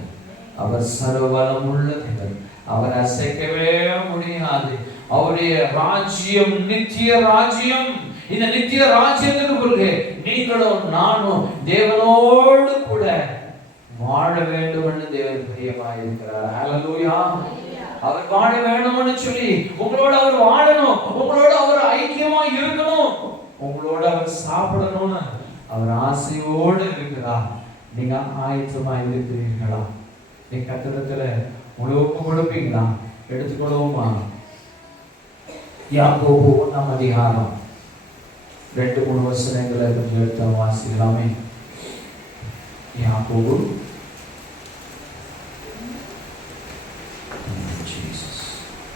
அவர் சர்வவல்லம் உள்ளவர். அவர் அசைக்கவே முடியாது. அவருடைய ராஜ்யம் நித்திய ராஜ்யம். இந்த நித்திய ராஜ்யத்துக்கு பிறகு நீங்களும் நானும் தேவனோடு கூட வாழ வேண்டும் என்று தேவன் பிரியமாயிருக்கிறார். ஹல்லேலூயா. அவர் வாழ வேண்டும்னு சொல்லி உங்களோட அவர் வாழணும், உங்களோட அவர் ஐக்கியமா இருக்கணும், உங்களோட அவர் சாப்பிடணும்னு அவர் ஆசையோடு இருக்கிறார். நீங்க ஆயத்தமா இருக்கிறீர்களா? நீ கத்திரத்துல உங்களை ஒப்பு கொடுப்பீங்களா? எடுத்துக்கொள்வோமா? யாக்கோபு 1 அதிகாரம் 2-3 வசனங்களை கொஞ்சம் எடுத்து வாசிக்கலாமே. யாக்கோபு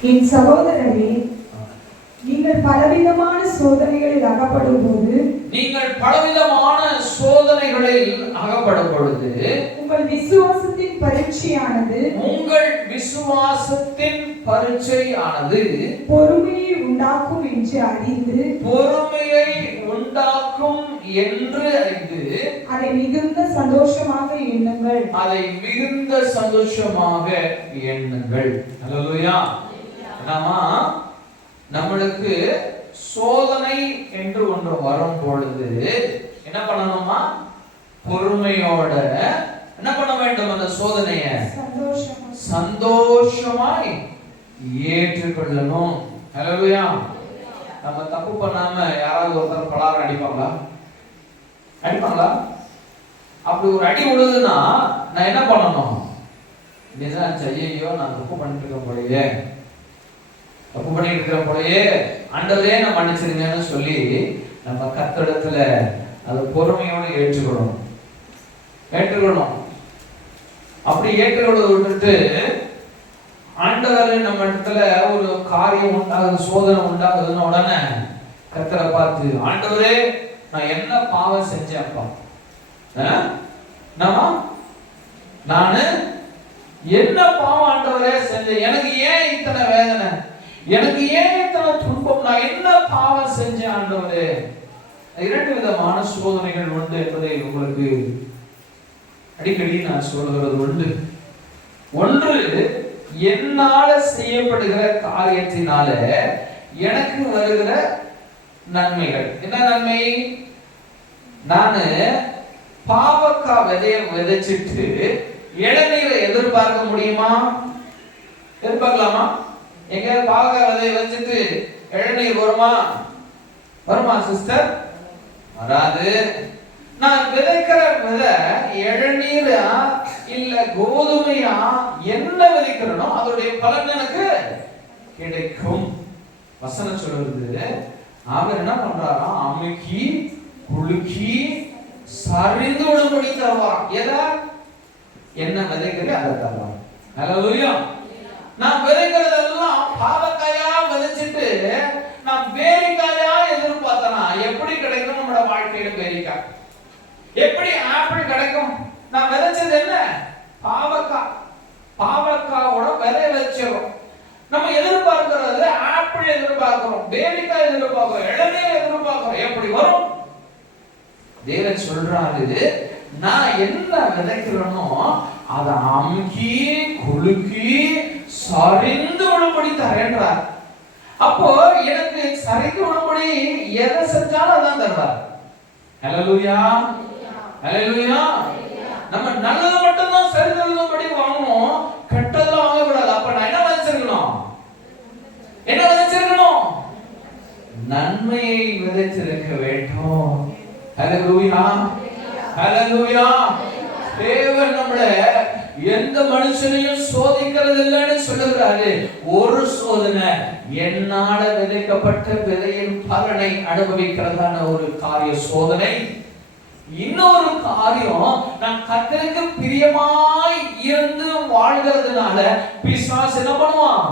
என் சகோதரரே, நீங்கள் பலவிதமான சோதனைகளில் அகப்படும் போது உங்கள் விசுவாசத்தின் பரீட்சையானது பொறுமையை உண்டாக்கும் என்று அறிந்து அதை மிகுந்த சந்தோஷமாக எண்ணுங்கள். ஹல்லேலூயா. நம்மளுக்கு சோதனை என்று ஒன்று வரும் பொழுது என்ன பண்ணணுமா? பொறுமையோட என்ன பண்ண வேண்டும்? அந்த சோதனையை சந்தோஷமாய் ஏற்றுக்கொள்ளணும். ஹல்லேலூயா. நம்ம தப்பு பண்ணாம யாராவது ஒருத்தர் பலாரம் அடிப்பாங்களா? அப்படி ஒரு அடி விழுதுன்னா நான் என்ன பண்ணணும்? நிஜம் ஐயோ நான் தப்பு பண்ணிட்டு இருக்கிற போலயே ஆண்டவரே நான் மன்னிச்சிருங்கன்னு சொல்லி நம்ம கர்த்தரிடத்துல அது பொறுமையோடு ஏற்றுக்கொள்ளணும். அப்படி ஏற்றுக்கொள்ள விட்டுட்டு ஆண்டவர் நம்ம இடத்துல ஒரு காரியம் உண்டாகுது, சோதனை உண்டாகுதுன்னு உடனே கர்த்தரை பார்த்து, ஆண்டவரே நான் என்ன பாவம் செஞ்சேன்ப்பா, நானு என்ன பாவம் ஆண்டவரே செஞ்சேன், எனக்கு ஏன் இத்தனை வேதனை, எனக்கு ஏன் இத்தனை துன்பம், நான் என்ன பாவம் செஞ்சேன் ஆண்டவரே. இரண்டு விதமான சோதனைகள் உண்டு என்பதை உங்களுக்கு அடிக்கடி நான் சொல்லுகிறது உண்டு. ஒன்று, என்னால செய்யப்படுகிற காரியத்தினால எனக்கு வருகிற நன்மைகள். என்ன நன்மை? நானு பாவக்காய் விதைய விதைச்சிட்டு இளநீரை எதிர்பார்க்க முடியுமா? எதிர்பார்க்கலாமா? எங்க பாவக்காய் விதைய வச்சுட்டு இளநீர் வருமா சிஸ்டர்? வராது. நான் விதைக்கிற விதை இளநீரா இல்ல கோதுமையா, என்ன விதைக்கிறனோ அதோடைய பலன் எனக்கு கிடைக்கும். வசனம் சொல்றது, அவர் என்ன பண்றாராம்? அமுக்கி குலுக்கி சரிந்து விடும்படி தருவாராம். எதா? என்ன விதைக்கிறே அதை தருவார். ஹல்லேலூயா. நான் விதைக்கிறதெல்லாம் பாவக்காயா விதைச்சிட்டு நான் பேரிக்காயா எதிர்பார்த்தனா எப்படி கிடைக்கும்? நம்மளோட வாழ்க்கையில பேரிக்காய் எப்படி ஆப்பிள் கிடைக்கும்? நான் விதைச்சது என்ன? பாவக்காவோட விதை விதைச்சிடும். நம்ம எதிர்பார்க்கிறது ஆப்பிள் எதிர்பார்க்கிறோம், பேரிக்காய் எதிர்பார்க்கிறோம், இளநீர் எதிர்பார்க்கிறோம். எப்படி வரும்? தேவன் சொல்றாரு, நான் என்ன விதைக்கிறேனோ அதை அமுக்கி குலுக்கி சரிந்து விடும்படி தரேன்றார். அப்போ எனக்கு சரிந்து விடும்படி எதை செஞ்சாலும் அதான் தருவார். ஹல்லேலூயா, ஹல்லேலூயா. நம்ம நல்லது மட்டும்தான் சரிந்து விடும்படி வாங்கணும், கெட்டதெல்லாம் வாங்கக்கூடாது. அப்ப நான் என்ன விதைச்சிருக்கணும்? நன்மையை விதைச்சிருக்க வேண்டும். ஹல்லேலூயா, ஹல்லேலூயா. தேவன் நம்மள எந்த மனுஷனையும் சோதிக்கிறது இல்லைன்னு சொல்லுகிறாரு. ஒரு சோதனை, என்னால விதைக்கப்பட்ட விதையின் பலனை அனுபவிக்கிறதான ஒரு காரிய சோதனை. இன்னொரு காரியம், நான் கர்த்தருக்கு பிரியமாய் இருந்து வாழ்கிறதுனால பிசாசு என்ன பண்ணுவான்?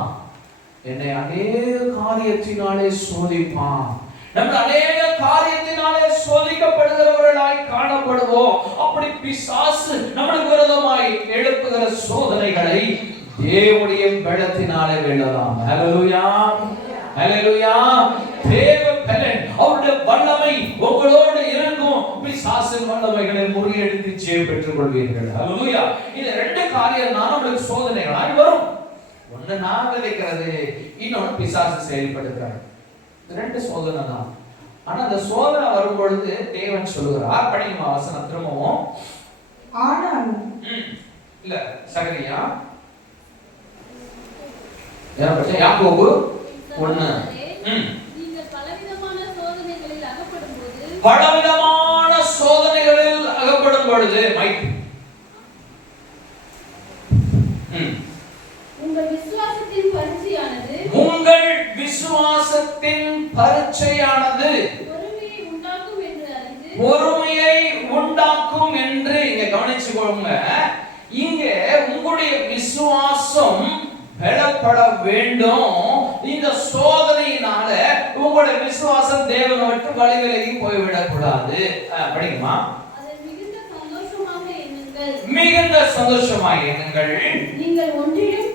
என்னை அநேக காரியத்தினாலே சோதிப்பான். நம்ம அநேக காரியத்தினாலே சோதிக்கப்படுகிறவர்களாய் காணப்படுவோம். அப்படி பிசாசு நம்மளுக்கு விரோதமாய் எழுப்புகிற சோதனைகளை தேவனுடைய பலத்தினாலே வெல்லலாம். ஹல்லேலூயா, ஹல்லேலூயா. தேவ பலன், அவருடைய வல்லமை உங்களோடு இருக்கும். பிசாசின் வல்லமைகளை முறியடித்து ஜெயம் பெற்றுக் கொள்வீர்கள். ஹல்லேலூயா. இந்த ரெண்டு காரியம் தான் நம்மளுக்கு சோதனைகளாய் வரும். ஒன்னு நான் விதைக்கிறது, இன்னொன்னு பிசாசு செயல்படுகிறார். ரெண்டு சோதனை தான். ஆனா அந்த சோதனை வரும் பொழுது தேவன் சொல்லுகிறார், படிங்க வசனம் திரும்பவும். ஆனாலும் இல்ல சகரியா யாக்கோபு 1. நீங்கள் பலவிதமான சோதனைகளில் அகப்படும் பொழுது மைக் உங்கள் விசுவாசத்தின் பரீட்சையானது பொறுமையை உண்டாக்கும் என்று இங்க கவனிச்சுக்கோங்க. இங்க உங்களுடைய விசுவாசம் பலப்படும் பலவீனப்பட வேண்டும். இந்த சோதனையினால உங்களுடைய விசுவாசம் தேவனை விட்டு வழி விலகி போய்விடக் கூடாது. படிக்குமா? மிகுந்த சந்தோஷமாய் எண்ணுங்கள். நீங்கள் ஒன்றிலும்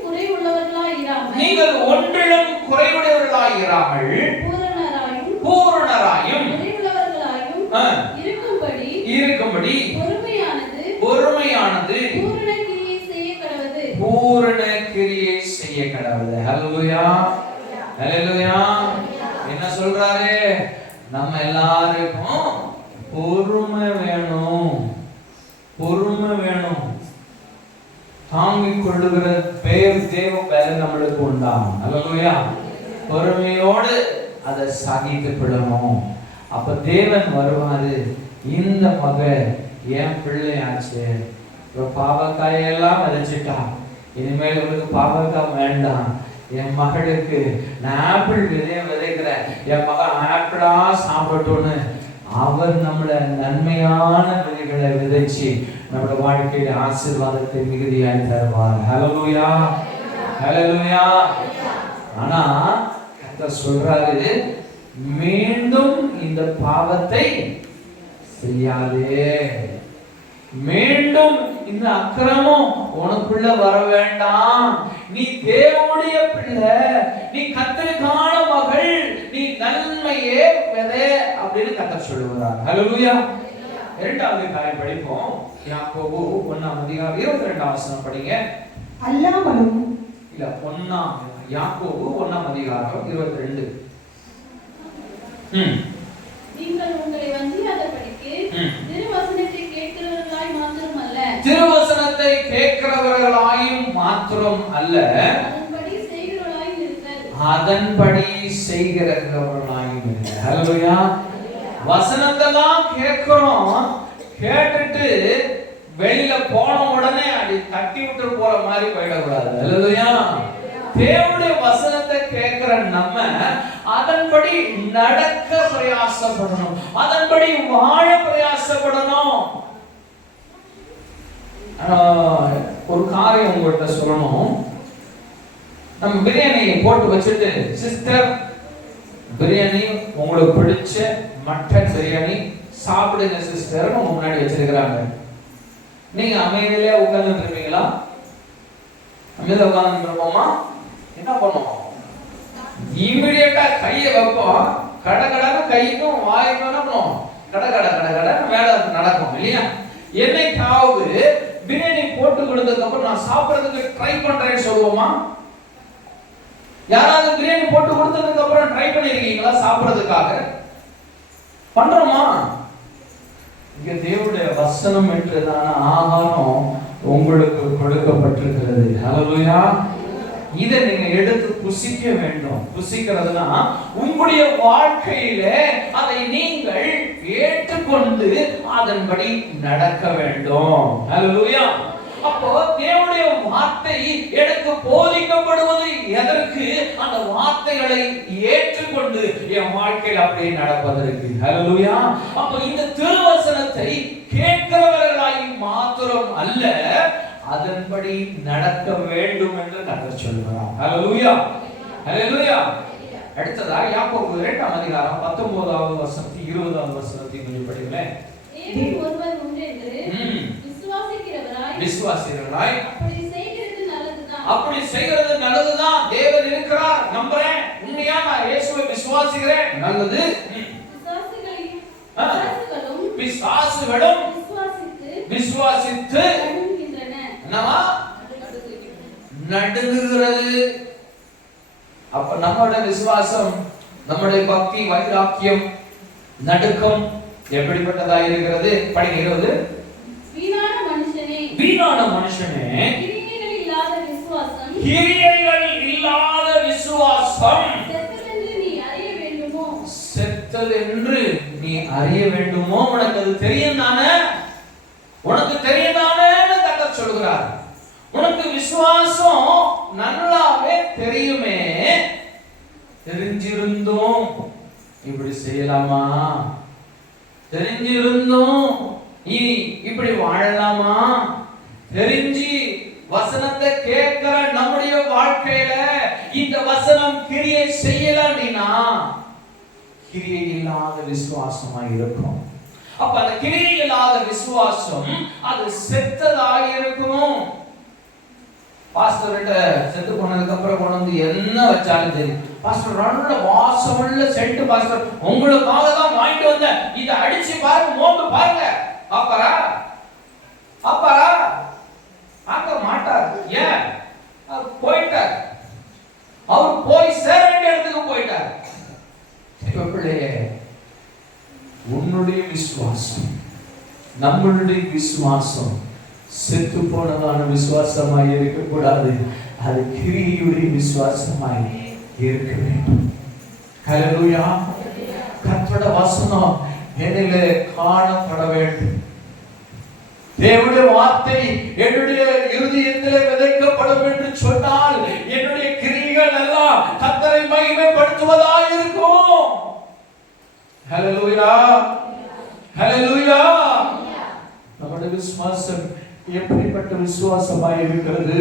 குறைவுள்ளவர்களாயிராமல் பூரணராயும் இருக்கும்படி பொறுமையானது பூரண கிரியை செய்ய கடவுது. ஹல்லேலூயா, ஹல்லேலூயா. என்ன சொல்றாரு? நம்ம எல்லாருக்கும் பொறுமை வேணும், பொறுமை வேணும். தாங்கிக் கொள்ளுகிற தேவ பலன் நம்மளுக்கு உண்டாகும். ஹல்லேலூயா. பொறுமையோடு அதை சாதிக்கப்படணும். அப்ப தேவன் வருவாரு. இந்த மகன் என் பிள்ளையாச்சு, பாவக்காயெல்லாம் விதைச்சிட்டா, இனிமேல் உங்களுக்கு பாவக்காய் வேண்டாம். என் மகளுக்கு நான் ஆப்பிள் விதைய விதைக்கிறேன், என் மகன் ஆப்பிளா சாப்பிட்டோன்னு அவர் நம்மள நன்மையான விதைகளை விதைச்சு நம்மளோட வாழ்க்கையில ஆசீர்வாதத்தை மிகுதியாய் தருவார். ஹல்லேலூயா, ஹல்லேலூயா. ஆனா கர்த்தர் சொல்றாரு, மீண்டும் இந்த பாவத்தை செய்யாதே, மீண்டும் இந்த அக்கிரமம் உனக்குள்ள வர வேண்டாம். நீ தேவனுடைய பிள்ளை, நீ கர்த்தருக்கான மகள், நீ நன்மையே விதை அப்படின்னு கர்த்தர் சொல்லுகிறார். ஹல்லேலூயா. இரண்டாவது காரியம் படிப்போம். யாக்கோபு 1:22 படிங்க. அல்லாமலும் இல்ல 1 யாக்கோபு 1:22. நீங்கள் உங்களை வஞ்சியாதபடிக்கு திருவசனத்தை கேட்கிறவர்களாய் மாத்திரமல்ல, திருவசனத்தை கேட்கிறவர்களாயும் மாத்திரம் அல்ல, அதன்படி செய்கிறவர்களாயும் இருங்கள். அதன்படி செய்கிறவர்களாயும் இருங்கள். ஹல்லேலூயா. வசனத்தெல்லாம் கேட்கிறோம், கேட்டுட்டு வெளியில போன உடனே அடி தட்டி விட்டு போற மாதிரி போயிடக்கூடாது. ஹல்லேலூயா. தேவனுடைய வசனத்தை கேட்கிற நம்ம அதன்படி நடக்க பிரயாசப்படணும், அதன்படி வாழ பிரயாசப்படணும். ஒரு காரியம் உங்கள்கிட்ட சொல்லணும். நம்ம பிரியாணி போட்டு வச்சுட்டு, சிஸ்டர் பிரியாணி உங்களுக்கு பிடிச்ச மட்டன் பிரியாணி சாப்பிடுங்க சிஸ்டர் முன்னாடி வச்சிருக்கிறாங்க. நீங்க அமைதியிலே உட்கார்ந்து இருப்பீங்களா? அமைதியில உட்கார்ந்து இருப்போமா? என்ன பண்ணுவோம்? இமிடியேட்டா கையை வைப்போம். கடகடன்னு கைக்கும் வாய்க்கும் என்ன பண்ணுவோம்? கடகட மேல நடக்கும் இல்லையா? என்னைக்காவது பிரியாணி போட்டு கொடுத்ததுக்கு அப்புறம் நான் சாப்பிடுறதுக்கு ட்ரை பண்றேன்னு சொல்லுவோமா? யாராவது பிரியாணி போட்டு கொடுத்ததுக்கு அப்புறம் ட்ரை பண்ணிருக்கீங்களா சாப்பிடுறதுக்காக? பண்றோமா? இங்க தேவனுடைய வசனம் என்றதான ஆகாரம் உங்களுக்கு கொடுக்கப்பட்டிருக்கிறது. ஹல்லேலூயா. இதை நீங்க எடுத்து புசிக்க வேண்டும். புசிக்கிறதுனா உங்களுடைய வாழ்க்கையில அதை நீங்கள் ஏற்றுக்கொண்டு அதன்படி நடக்க வேண்டும். ஹல்லேலூயா. அப்போ தேவனுடைய வார்த்தை எனக்கு போதிக்கப்படுவது எதற்கு? அந்த வார்த்தைகளை ஏற்றுக்கொண்டு என் வாழ்க்கையில் அப்படியே நடப்பதற்கு. ஹல்லேலூயா. அப்போ இந்த திருவசனத்தை கேட்கிறவர்களாய் மாத்திரம் அல்ல, அதன்படி நடக்க வேண்டும் என்று கர்த்தர் சொல்கிறார். ஹல்லேலூயா, ஹல்லேலூயா. அடுத்ததா யாக்கோபு 2:19 வசனத்தை 20 வசனத்தை கொஞ்சம் படிங்களேன். தேவன் ஒருவர் உண்டென்று விசுவாசிக்கிறவராய் அப்படி செய்கிறது நல்லதுதான். தேவன் இருக்கிறார், நம்புறேன், உண்மையா நான் இயேசுவை விசுவாசிக்கிறேன், நல்லது. பிசாசுகளும் விசுவாசித்து என்னவா? நடுங்குகிறது. அப்ப நம்மளோட விசுவாசம், நம்முடைய பக்தி, வைராக்கியம், நடுக்கம் எப்படிப்பட்டதா இருக்கிறது? படிங்க 20. வீணான மனுஷனே, கிரியைகள் இல்லாத விசுவாசம் செத்தது என்று நீ அறிய வேண்டுமோ? உனக்கு அது தெரியும் தானே? உனக்கு தெரியும் தானே கர்த்தர் சொல்கிறார். உனக்கு விசுவாசம் நல்லாவே தெரியுமே, தெரிஞ்சிருந்தோம் இப்படி செய்யலாமா? தெரிஞ்சிருந்தோம் நீ இப்படி வாழலாமா? தெரிஞ்சு வசனத்தை கேட்கிற நம்முடைய வாழ்க்கையில இந்த வசனம் கிரியை செய்யலன்னா கிரியை இல்லாத விசுவாசமா இருக்கும். அப்ப அந்த கிரியை இல்லாத விசுவாசம் அது செத்ததாக இருக்கும். பாஸ்டர்கிட்ட செத்து போனதுக்கு அப்புறம் கொண்டு வந்து என்ன வச்சாலும் சரி, பாஸ்டர் நல்ல வாசமுள்ள சென்ட் பாஸ்டர் உங்களுக்காக தான் வாங்கிட்டு வந்தேன், இதை அடிச்சு பாருங்க, மோந்து பாருங்க, பாப்பாரா பாப்பாரா ஆக்க மாட்டார். ஏன்? அவர் போயிட்டார். அவர் போய் சேர வேண்டிய இடத்துக்கு போயிட்டார். பிள்ளையே, உன்னுடைய விசுவாசம், நம்மளுடைய விசுவாசம் செத்து போனதான விசுவாசமாய் இருக்கக்கூடாது. அது கிரியுடைய விசுவாசமாய் இருக்க வேண்டும். ஹல்லேலூயா. கர்த்தருடைய வசனம் என்னிலே காணப்பட வேண்டும். தேவனுடைய வார்த்தை என்னுடைய இருதயத்திலே விதைக்கப்படும் என்று சொன்னால் என்னுடைய கிரியைகள் எல்லாம் கர்த்தரை மகிமைப்படுத்துவதாக இருக்கும். ஹல்லேலூயா, ஹல்லேலூயா. நம்முடைய விசுவாசம் எப்படிப்பட்ட விசுவாசமாய் இருக்கிறது?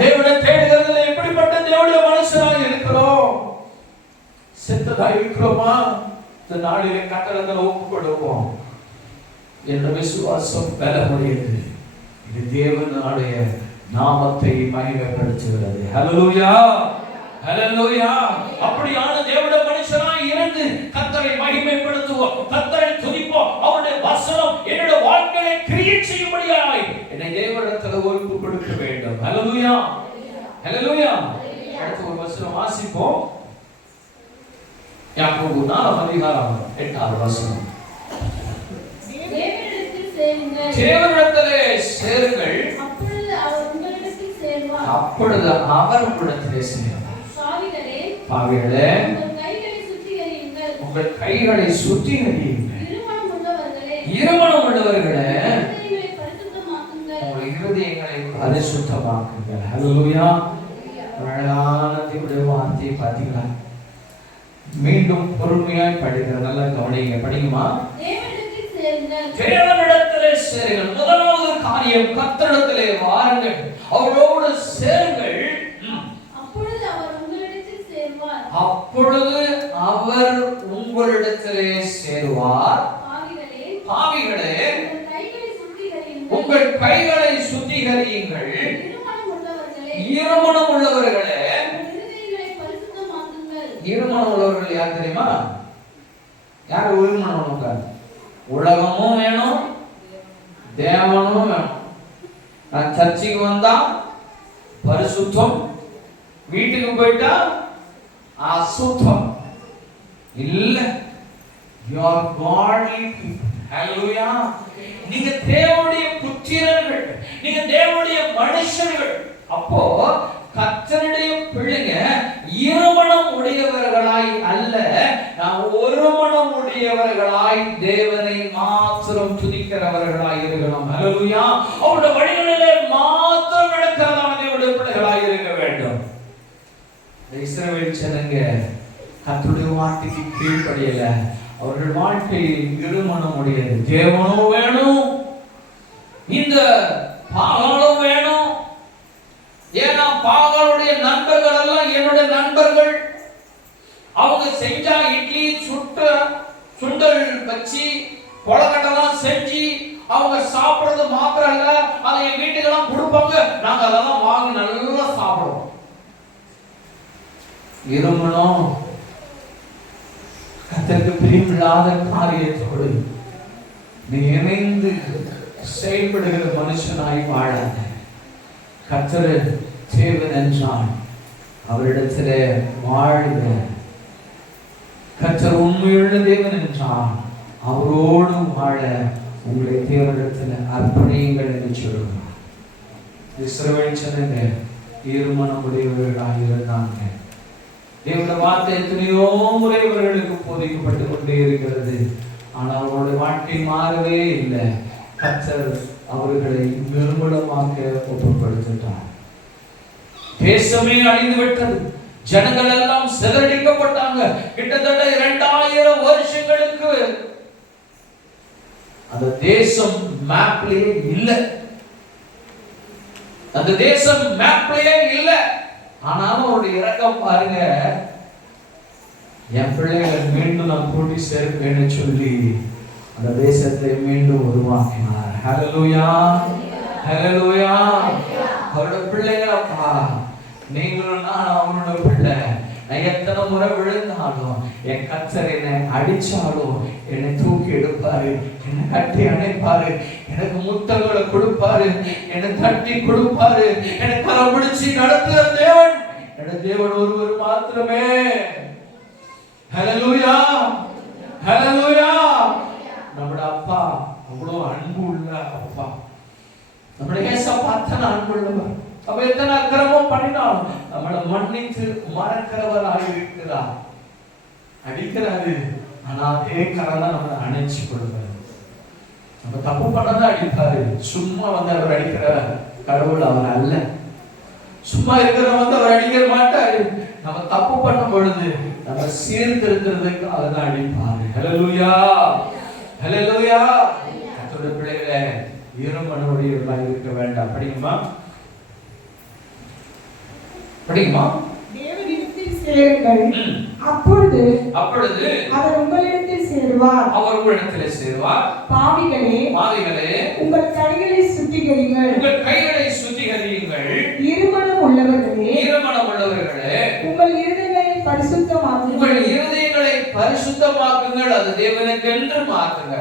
தேவனை தேடுகிறதுல எப்படிப்பட்ட தேவனுடைய மனுஷனாய் இருக்கிறோம்? செத்ததாய் இருக்கிறோமா? இந்த நாளிலே கட்டளங்களை ஒப்புக்கொடுவோம். என்னுடைய விசுவாசம் பலமுடையது, இது தேவனுடைய நாமத்தை மகிமைப்படுத்துகிறது. ஹல்லேலூயா, ஹல்லேலூயா. அப்படியான தேவனுடைய மனுஷனாய் இருந்து கர்த்தரை மகிமைப்படுத்துவோம், கர்த்தரை துதிப்போம். அவருடைய வசனம் என்னுடைய வாழ்க்கையை கிரியை செய்யும்படியாய் என்னை தேவனிடத்தில் ஒப்பு கொடுக்க வேண்டும். ஹல்லேலூயா, ஹல்லேலூயா. அடுத்து ஒரு வசனம் வாசிப்போம். யாக்கோபு 4:8 வசனம். தேவனிடத்திலே சேருங்கள், அப்பொழுது அவர் உங்களிடத்தில் சேருவார். அப்பொழுது அவர் உங்களிடத்திலே சேருவார். பாவிகளே, உங்கள் கைகளை சுத்திகரியுங்கள். இருமனம் உள்ளவர்களே, உங்கள் இருதயங்களை பரிசுத்தமாக்குங்கள். ஹல்லேலூயா. அழகான தேவனுடைய வார்த்தையை பார்த்தீங்களா? மீண்டும் பொறுமையாய் படிக்கிற, நல்லா கவனிங்க, படிக்குமா? தேவனிடத்திலே சேருங்கள். முதலாவது காரியம், கர்த்தரிடத்திலே வாருங்கள், அவரோடு சேருங்கள். அப்பொழுது அவர் உங்களிடத்திலே சேருவார். பாவிகளே, உங்கள் கைகளை சுத்திகரியுங்கள். இருமனம் உள்ளவர்களே, இருமனம் உள்ளவர்கள் யார் தெரியுமா? யார் இருமனம் உள்ளவங்க? உலகமும் வேணும், தேவனும் வேணும். நான் சர்ச்சுக்கு வந்தா பரிசுத்தம், வீட்டுக்கு போயிட்டா அசுத்தம் இல்ல. You are godly people. Hallelujah. நீங்க தேவனுடைய புத்திரர்கள், நீங்க தேவனுடைய மனுஷர்கள். அப்போ கர்த்தருடைய பிள்ளைங்க இருமனம் உடையவர்களாய் அல்ல, நாம் ஒரு மனம் உடையவர்களாய் தேவனை மாத்திரம் துதிக்கிறவர்களாய் இருக்கணும். ஹல்லேலூயா. அவருடைய வழிகளிலே மாத்திரம் நடக்கிறதான தேவனுடைய பிள்ளைகளாய் இருக்க வேண்டும். இஸ்ரவேல் ஜனங்க கர்த்தருடைய வார்த்தைக்கு கீழ்ப்படியல. அவர்கள் வாழ்க்கையில் இருமனம் உடையது. தேவனும் வேணும், இந்த பாகாலும் வேணும். ஏன்னா பாகாலுடைய நண்பர்கள் எல்லாம் என்னுடைய நண்பர்கள். அவங்க செஞ்சா இட்லி சுண்டல் வச்சு கொலக்கட்டெல்லாம் செஞ்சு அவங்க சாப்பிடுறது மாத்திரம் இல்ல, அதை என் வீட்டுக்கெல்லாம் கொடுப்பாங்க. நாங்க அதெல்லாம் வாங்கி நல்லா சாப்பிடுவோம். இருமனம் கர்த்தருக்கு பிரியமில்லாத காரியத்தோடு நீ இணைந்து செயல்படுகிற மனுஷனாய் வாழாத. கர்த்தர் தேவன் என்றால் அவரிடத்திலே வாழ்க. கர்த்தர் உண்மையுள்ள தேவன் என்றால் அவரோடு வாழ உங்களை தேவனிடத்தில் அர்ப்பணியுங்கள் என்று சொல்லுகிறார். இஸ்ரவேல் ஜனங்க இருமனம் உடையவர்களாக இருந்தாங்க. தேவனுடைய வார்த்தை எத்தனையோ முறை இவர்களுக்கு போதிக்கப்பட்டு கொண்டே இருக்கிறது. ஆனால் அவர்களுடைய வாழ்க்கை மாறவே இல்லை. கர்த்தர் அவர்களை நிர்மூலமாக்க ஒப்புப்படுத்திட்டார். தேசமே அழிந்து விட்டது. ஜனங்கள் எல்லாம் சிதறடிக்கப்பட்டாங்க. கிட்டத்தட்ட 2000 வருஷங்களுக்கு அந்த தேசம் மேப்லயே இல்லை. அந்த தேசம் மேப்லயே இல்ல. ஆனாலும் அவருடைய இரக்கம் பாருங்க, என் பிள்ளைகளை மீண்டும் நான் கூட்டி சேர்ப்பேன்னு சொல்லி அந்த தேசத்தை மீண்டும் உருவாக்கினார். ஹல்லேலூயா, ஹல்லேலூயா. அவருடைய பிள்ளைகளப்பா, நீங்களும் நான் அவனோட பிள்ளை. நான் எத்தனை முறை விழுந்தாலும், என் கர்த்தர் என்னை அடிச்சாலும் என்னை தூக்கி எடுப்பாரு, என்னை கட்டி அணைப்பாரு, எனக்கு முத்தங்களை கொடுப்பாரு, என்னை தட்டி கொடுப்பாரு, என்னை கரம் பிடிச்சு நடத்துகிற தேவன் என்னோட தேவன் ஒருவர் மாத்திரமே. ஹல்லேலூயா, ஹல்லேலூயா. நம்முடைய அப்பா அவ்வளவு அன்பு உள்ள அப்பா. நம்முடைய ஏசப்பா அத்தனை அன்பு உள்ளவர். அப்ப எத்தனை அக்கிரமம் பண்ணினாலும் நம்மளை மன்னித்து மறக்கிறவராக இருக்கிறார். அடிக்கிறாரு, ஆனா அதே கரம் தான் நம்மளை அணைச்சு கொள்வாரு. நம்ம தப்பு பண்ணதான் அடிப்பாரு. சும்மா வந்து அவர் அடிக்கிற கடவுள் அவர் அல்ல. சும்மா இருக்கிறவங்க வந்து அவர் அடிக்க மாட்டாரு. நம்ம தப்பு பண்ணும் பொழுது நம்ம சீர்திருத்துறதுக்கு அவர் தான் அடிப்பாரு. ஹல்லேலூயா, ஹல்லேலூயா. கர்த்தருடைய பிள்ளைகளே, ஈரமனோடையவர்களாக இருக்க வேண்டாம். படிக்குமா, படிக்குமா. தேவனிடத்தில் சேருங்கள், அப்பொழுது அவர் உங்களிடத்தில் சேருவார். அவர் உங்களிடத்தில் சேருவார். பாவிகளே, உங்கள் கைகளை சுத்திகரியுங்கள், இருமனம் உள்ளவர்களே, உங்கள் இருதயங்களை பரிசுத்தமாக்குங்கள். அது தேவனுக்கென்று மாற்றுங்க.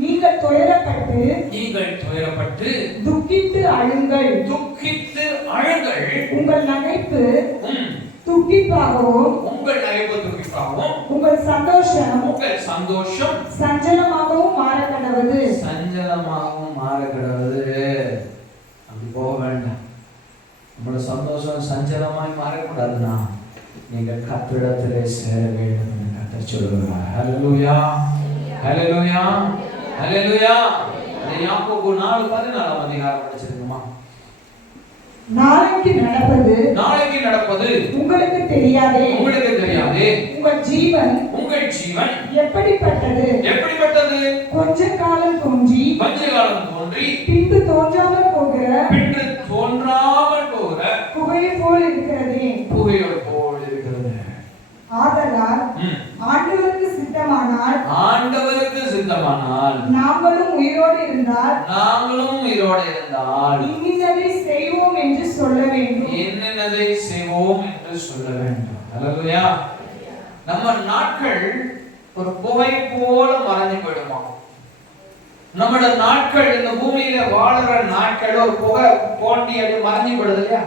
நீங்கள் துயரப்பட்டு துக்கித்து அழுங்கள், உங்கள் நகைப்பு துக்கிப்பாகவும் உங்கள் சந்தோஷம் சஞ்சலமாகவும் மாறக்கடவது. அப்படி போக வேண்டாம். நம்மளோட சந்தோஷம் சஞ்சலமாய் மாறக்கூடாதுன்னா நீங்க கர்த்தரிடத்திலே சேர வேண்டும் என்று கர்த்தர் சொல்லுகிறார். ஹல்லேலூயா, ஹல்லேலூயா, ஹல்லேலூயா. யாக்கோபு 4:14 அதிகாரம் படிச்சிருக்கோமா? நாளைக்கு நடப்பது உங்களுக்கு தெரியாதே. உங்கள் ஜீவன் எப்படிப்பட்டது? கொஞ்ச காலம் தோன்றி பின்பு தோன்றாமல் போகிற புகையை போல் இருக்கிறதே. ஆதலால் ஆண்டவருக்கு சித்தமானால் நாங்களும் உயிரோடு இருந்தால் இன்னதை செய்வோம் என்று சொல்ல வேண்டும். ஹல்லேலூயா. நம்ம நாட்கள் ஒரு புகை போல மறைஞ்சு போயிடுமா? நம்மளோட நாட்கள், இந்த பூமியில வாழற நாட்கள் ஒரு புகை போண்டி அப்படி மறைஞ்சு போயிடுது இல்லையா?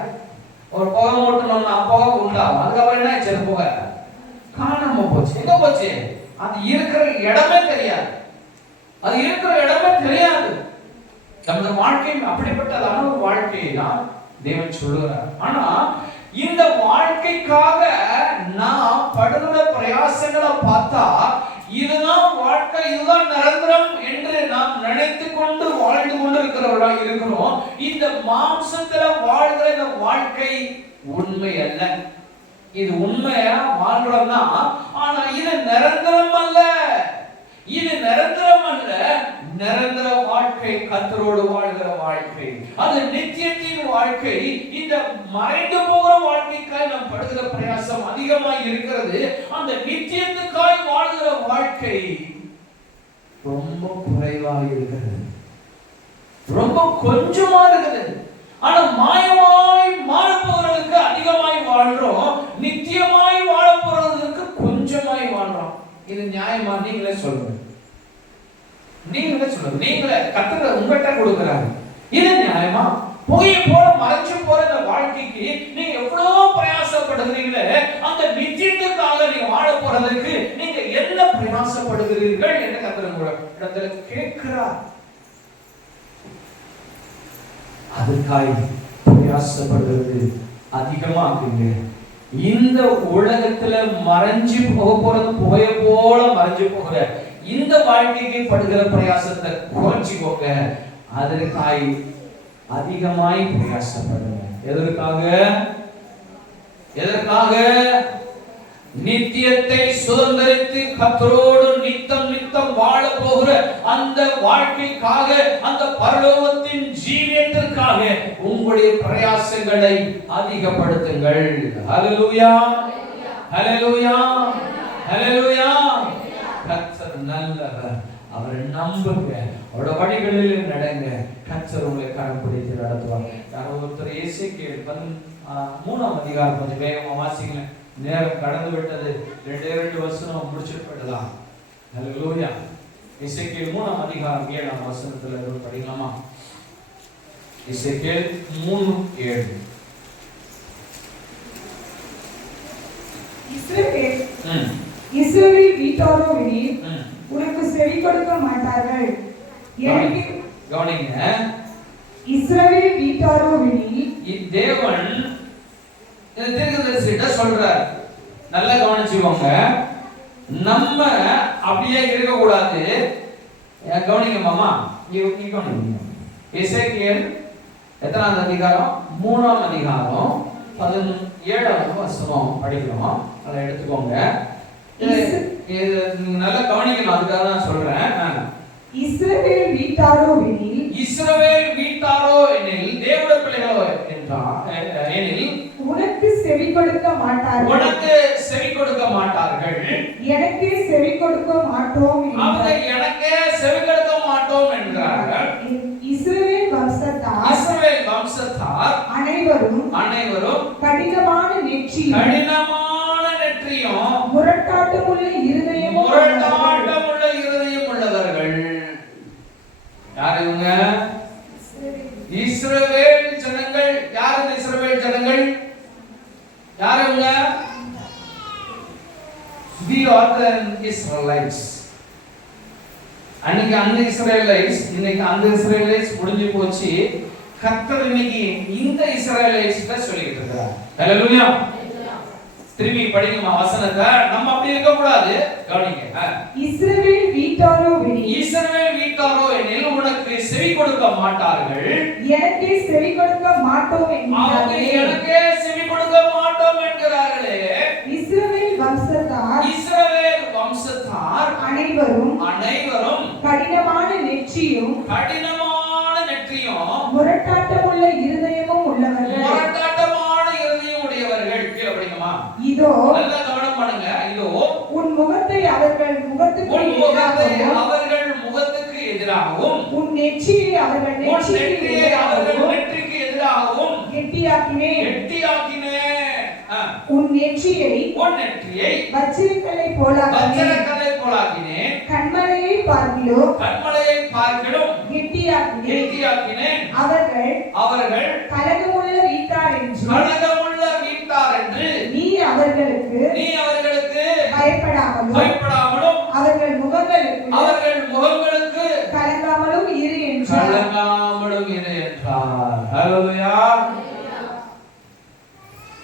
ஒரு புகை மூட்டணும்னா புகை உண்டாகும். அதுக்கப்புறம் என்ன ஆச்சு? புகை காணாம போச்சு. எங்க போச்சு? அது இருக்கிற இடமே தெரியாது. நமது வாழ்க்கை அப்படிப்பட்டதான ஒரு வாழ்க்கையை தான் தேவன் சொல்லுகிறார். ஆனா இந்த வாழ்க்கைக்காக நாம் படுகிற பிரயாசங்களை பார்த்தா இதுதான் வாழ்க்கை, இதுதான் நிரந்தரம் என்று நாம் நினைத்து கொண்டு வாழ்ந்து கொண்டு இருக்கிறோம். இந்த மாம்சத்துல வாழ்கிற இந்த வாழ்க்கை உண்மை அல்ல. இது உண்மையா வாழ்றோம்னா, ஆனா இது நிரந்தரம் அல்ல. நிரந்தர வாழ்க்கை கர்த்தரோடு வாழ்கிற வாழ்க்கை, அது நித்தியத்தின் வாழ்க்கை. இந்த மறைந்து போகிற வாழ்க்கைக்காய் நாம் படுகிற பிரயாசம் அதிகமாக இருக்கிறது. அந்த நித்தியத்துக்காய் வாழ்கிற வாழ்க்கை ரொம்ப குறைவாக இருக்கிறது, ரொம்ப கொஞ்சமா இருக்குது. ஆனா மாயமாய் மாற போறதுக்கு அதிகமாய் வாழ்றோம், நித்தியமாய் வாழ போறதுக்கு கொஞ்சமாய் வாழ்றோம். இது நியாயமா? நீங்களே சொல்லுங்க. நீங்களே கர்த்தர் உங்கள்கிட்ட கொடுக்கிறாரு. இது நியாயமா? புகையை போல மறைச்சு போற இந்த வாழ்க்கைக்கு நீங்க எவ்வளவு பிரயாசப்படுகிறீங்களே, அந்த நித்தியத்துக்காக நீங்க வாழ போறதுக்கு நீங்க என்ன பிரயாசப்படுகிறீர்கள் என்று கர்த்தர் இடத்துல கேட்கிறார். அதுக்காய் பிரயாசப்படுகிறது அதிகமாக்குங்க. இந்த உலகத்துல மறைஞ்சு போக போறது புகையை போல மறைஞ்சு போகிற இந்த வாழ்க்கைக்கு படுகிற பிரயாசத்தை குறைச்சிக்கோங்க. அதற்காய் அதிகமாய் பிரயாசப்படுங்க. எதற்காக? நித்தியத்தை சுதந்திரித்து கர்த்தரோடு நித்தம் வாழ போகிற அந்த வாழ்க்கைக்காக, அந்த பரலோகத்தின் ஜீவியத்திற்காக உங்களுடைய பிரயாசங்களை அதிகப்படுத்துங்கள். ஹல்லேலூயா, ஹல்லேலூயா, ஹல்லேலூயா. கர்த்தர் நல்லவர், அவரை நம்புங்க, அவரோட வழிகளில் நடங்க, கர்த்தர் உங்களை கரம்பிடித்து நடத்துவார். யாரோ ஒருத்தர் எசேக்கியேல் 3ஆம் அதிகாரம் கொஞ்சம் வேகமா வாசிங்க, நேரம் கடந்து விட்டது. 2 வசனம் முடிச்சுட்டு போயிடலாம். ஹல்லேலூயா. எசேக்கியேல் 3ஆம் அதிகாரம் 7ஆம் வசனத்துல இருந்து படிக்கலாமா? எசேக்கியேல் 3:7. இஸ்ரவேல் வீட்டாரோவெனில் உனக்கு செவி கொடுக்க மாட்டார்கள். கவனிங்க, இஸ்ரவேல் வீட்டாரோவெனில் தேவன் இந்த தீர்க்கதரிசிட்ட சொல்றார். நல்லா கவனிச்சுக்கோங்க, நம்ம அப்படியே இருக்க கூடாது. கவனிங்க மாமா, கவனிங்க. எசேக்கியேல் எத்தனாம் அதிகாரம்? 3ஆம் அதிகாரம் 17ஆம் வசனம் படிக்கிறோம். அதை எடுத்துக்கோங்க. இது நல்லா கவனிக்கணும், அதுக்காக தான் சொல்றேன். இஸ்ரவேல் வீட்டாரோவெனில், இஸ்ரவேல் வீட்டாரோ எனில், தேவனுடைய பிள்ளைகளோ என்றால் எனில் உனக்கு செவி கொடுக்க மாட்டார்கள், உனக்கு செவி கொடுக்க மாட்டார்கள், எனக்கே செவி கொடுக்க மாட்டோம், அவங்க எனக்கே செவி கொடுக்க மாட்டோம் என்கிறார்கள். இஸ்ரவேல் வம்சத்தார் அனைவரும் கடினமான நெற்றியும் முரட்டாட்டமுள்ள இருதயமும் உள்ளவர்கள். யார் இவங்க? இஸ்ரவேல் ஜனங்கள். யார் இந்த இஸ்ரவேல் ஜனங்கள்? யார் இவங்க? We are the Israelites. அன்னைக்கு அந்த இஸ்ரேலைட்ஸ், இன்னைக்கு அந்த இஸ்ரேலைட்ஸ் முடிஞ்சு போச்சு. கர்த்தர் இன்னைக்கு இந்த இஸ்ரேலைட்ஸ் சொல்லிட்டு இருக்கார். ஹல்லேலூயா. திரும்பி படிங்கமா வசனத்தை. நம்ம அப்படி இருக்க கூடாது. கவனிங்க. இஸ்ரவேல் வீட்டாரோ எனில் உனக்கு செவி கொடுக்க மாட்டார்கள், எனக்கே செவி கொடுக்க மாட்டோம் என்கிறார்களே. எனக்கே செவி கொடுக்க மாட்டோம் என்கிறார்களே. இஸ்ரவேல் வம்சத்தார் அனைவரும் கடினமான நெற்றியும் முரட்டாட்டமுள்ள இருதயமும் உள்ளவர்கள். கீழே படிங்கம்மா. இதோ, நல்லா கவனம் பண்ணுங்க. இதோ உன் முகத்தை அவர்கள் முகத்துக்கு எதிராகவும் உன் நெற்றியை அவர்கள் நெற்றிக்கு எதிராகவும் கெட்டியாக்கினேன். உன் நெற்றியை வச்சிரக்கல்லை போலாக்கினேன். கண்மலையை பார்க்கிலும் கெட்டியாக்கினேன். அவர்கள் கலகமுள்ள வீட்டார் என்று நீ அவர்களுக்கு பயப்படாமலும் அவர்கள் முகங்களுக்கு கலங்காமலும் இரு என்றார். ஹல்லேலூயா.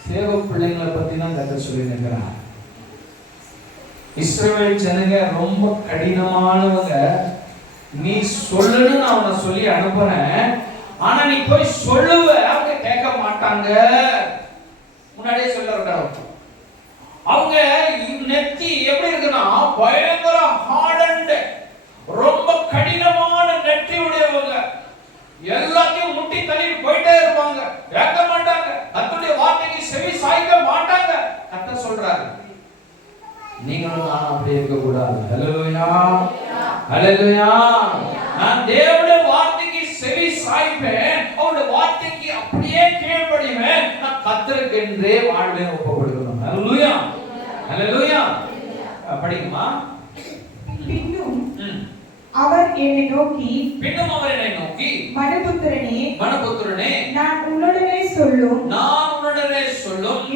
தேவ பிள்ளைகளை பத்தி தான் கர்த்தர் சொல்லி இருக்கிறார். இஸ்ரவேல் ஜனங்க ரொம்ப கடினமானவங்க. நீ சொல்லணும்னு நான் அவனை சொல்லி அனுப்புறேன், ஆனா நீ போய் சொல்லுவ, அவங்க கேட்க மாட்டாங்க. முன்னாடியே சொல்ல அவங்க நெத்தி எப்படி இருக்குன்னா பயங்கர ஹார்டன்ட், ரொம்ப கடினமான நெற்றி உடையவங்க. எல்லாத்தையும் முட்டி தள்ளிட்டு போயிட்டே இருப்பாங்க, கேட்க மாட்டாங்க. கர்த்தருடைய வார்த்தைக்கு செவி சாய்க்க மாட்டாங்க. கர்த்தர் சொல்றாரு, நீங்களும் நானும் அப்படி இருக்க கூடாது. ஹல்லேலூயா, ஹல்லேலூயா. நான் தேவனுடைய வார்த்தைக்கு செவி சாய்ப்பேன், அவருடைய வார்த்தைக்கு அப்படியே கீழ்ப்படிவேன். நான் கர்த்தருக்கு என்றே வாழ்வை ஒப்பு கொடுக்கணும். ஹல்லேலூயா, ஹல்லேலூயா. படிக்குமா. பின்னும் அவர் என்னை நோக்கி மனுபுத்திரனே, நான் உன்னுடனே சொல்லும்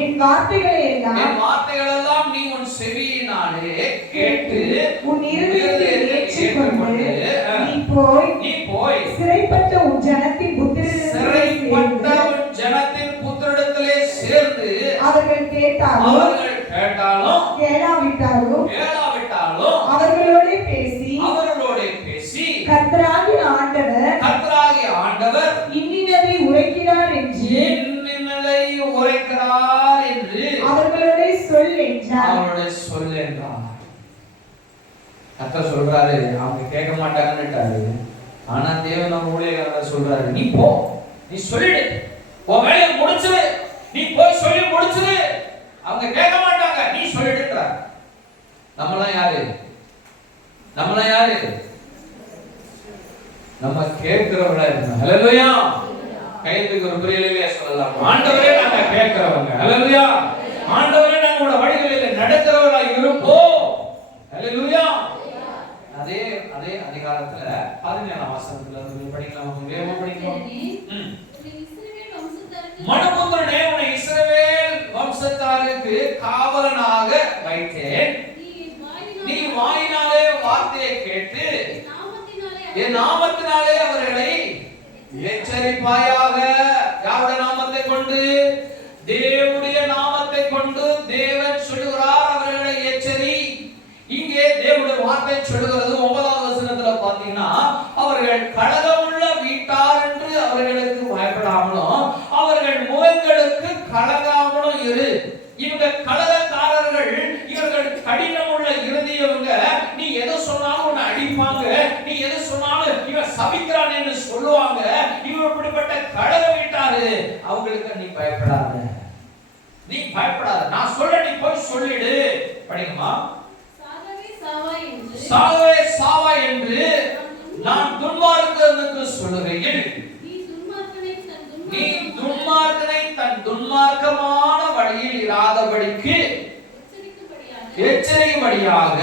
என் வார்த்தைகளை எல்லாம் நீ உன் செவியினாலே கேட்டு உன் இருதயத்தில் ஏற்றுக்கொண்டு நீ போய் சிறைப்பட்ட உன் ஜனத்தின் புத்திரரிடத்திலே சேர்ந்து அவர்கள் கேட்டாலும் கேளாவிட்டாலும் அவர்களோட பேசி கர்த்தராகிய ஆண்டவர் இன்னினதை உரைக்கிறார் என்று அவர்களோட சொல் என்றார். கர்த்தர் சொல்றாரு அவங்க கேட்க மாட்டாங்கன்னுட்டாரு. ஆனா தேவன் நம்ம ஊழியக்காரர் சொல்றாரு, நீ போ, நீ சொல்லிடு, உன் வேலையை முடிச்சிரு, நீ போய் சொல்லி முடிச்சிரு. அவங்க கேட்க மாட்டாங்க, நீ சொல்லிடுன்றார். நம்மளாம் யாரு? நம்மளாம் யாரு? நம்ம கேட்கிறவங்களா இருக்கணும். ஹல்லேலூயா. கைத்துக்கு ஒரு புரியலையே சொல்லலாம், ஆண்டவரே நாங்க கேட்கிறவங்க. ஹல்லேலூயா. ஆண்டவரே நாங்களோட வழிகளில் நடக்கிறவர்களா இருப்போம். ஹல்லேலூயா. அதே அதே அதிகாரத்துல 17ஆம் வசனத்துல படிக்கலாம், வேகமா படிக்கலாம். மனுபுத்திரனே, உன்னை இஸ்ரவேல் வம்சத்தாருக்கு காவலனாக வைத்தேன். நீ வாயினாலே வார்த்தையை கேட்டு என் நாமத்தினாலே அவர்களை எச்சரிப்பாயாக. யாருடைய நாமத்தை கொண்டு? தேவனுடைய நாமத்தை கொண்டு தேவன் சொல்லுகிறார், அவர்களை எச்சரி. இங்கே தேவனுடைய வார்த்தை சொல்லுகிறது 9ஆம் வசனத்துல பாத்தீங்கன்னா, அவர்கள் கலகமுள்ள வீட்டார் என்று அவர்களுக்கு பயப்படாமலும் அவர்கள் முகங்களுக்கு கலகாமலும் இரு. இவங்க கலகக்காரர்கள், இவர்கள் கடினமுள்ள இருதயவங்க. நீ எதை சொன்னாலும் உன்னை அடிப்பாங்க, நீ எதை சொன்னாலும் இவன் சபிக்கிறான் என்று சொல்லுவாங்க. இவன் இப்படிப்பட்ட கலக வீட்டாரு, அவங்களுக்கு நீ பயப்படாத, நீ பயப்படாத. நான் சொல்ல, நீ போய் சொல்லிடு. படிக்குமா? சாவே சாவா என்று நான் துன்மார்க்கனுக்கு சொல்லுகையில் நீ துன்மார்க்கனை தன் துன்மார்க்கமான வழியில் இராதபடிக்கு எச்சரிக்கும்படியாக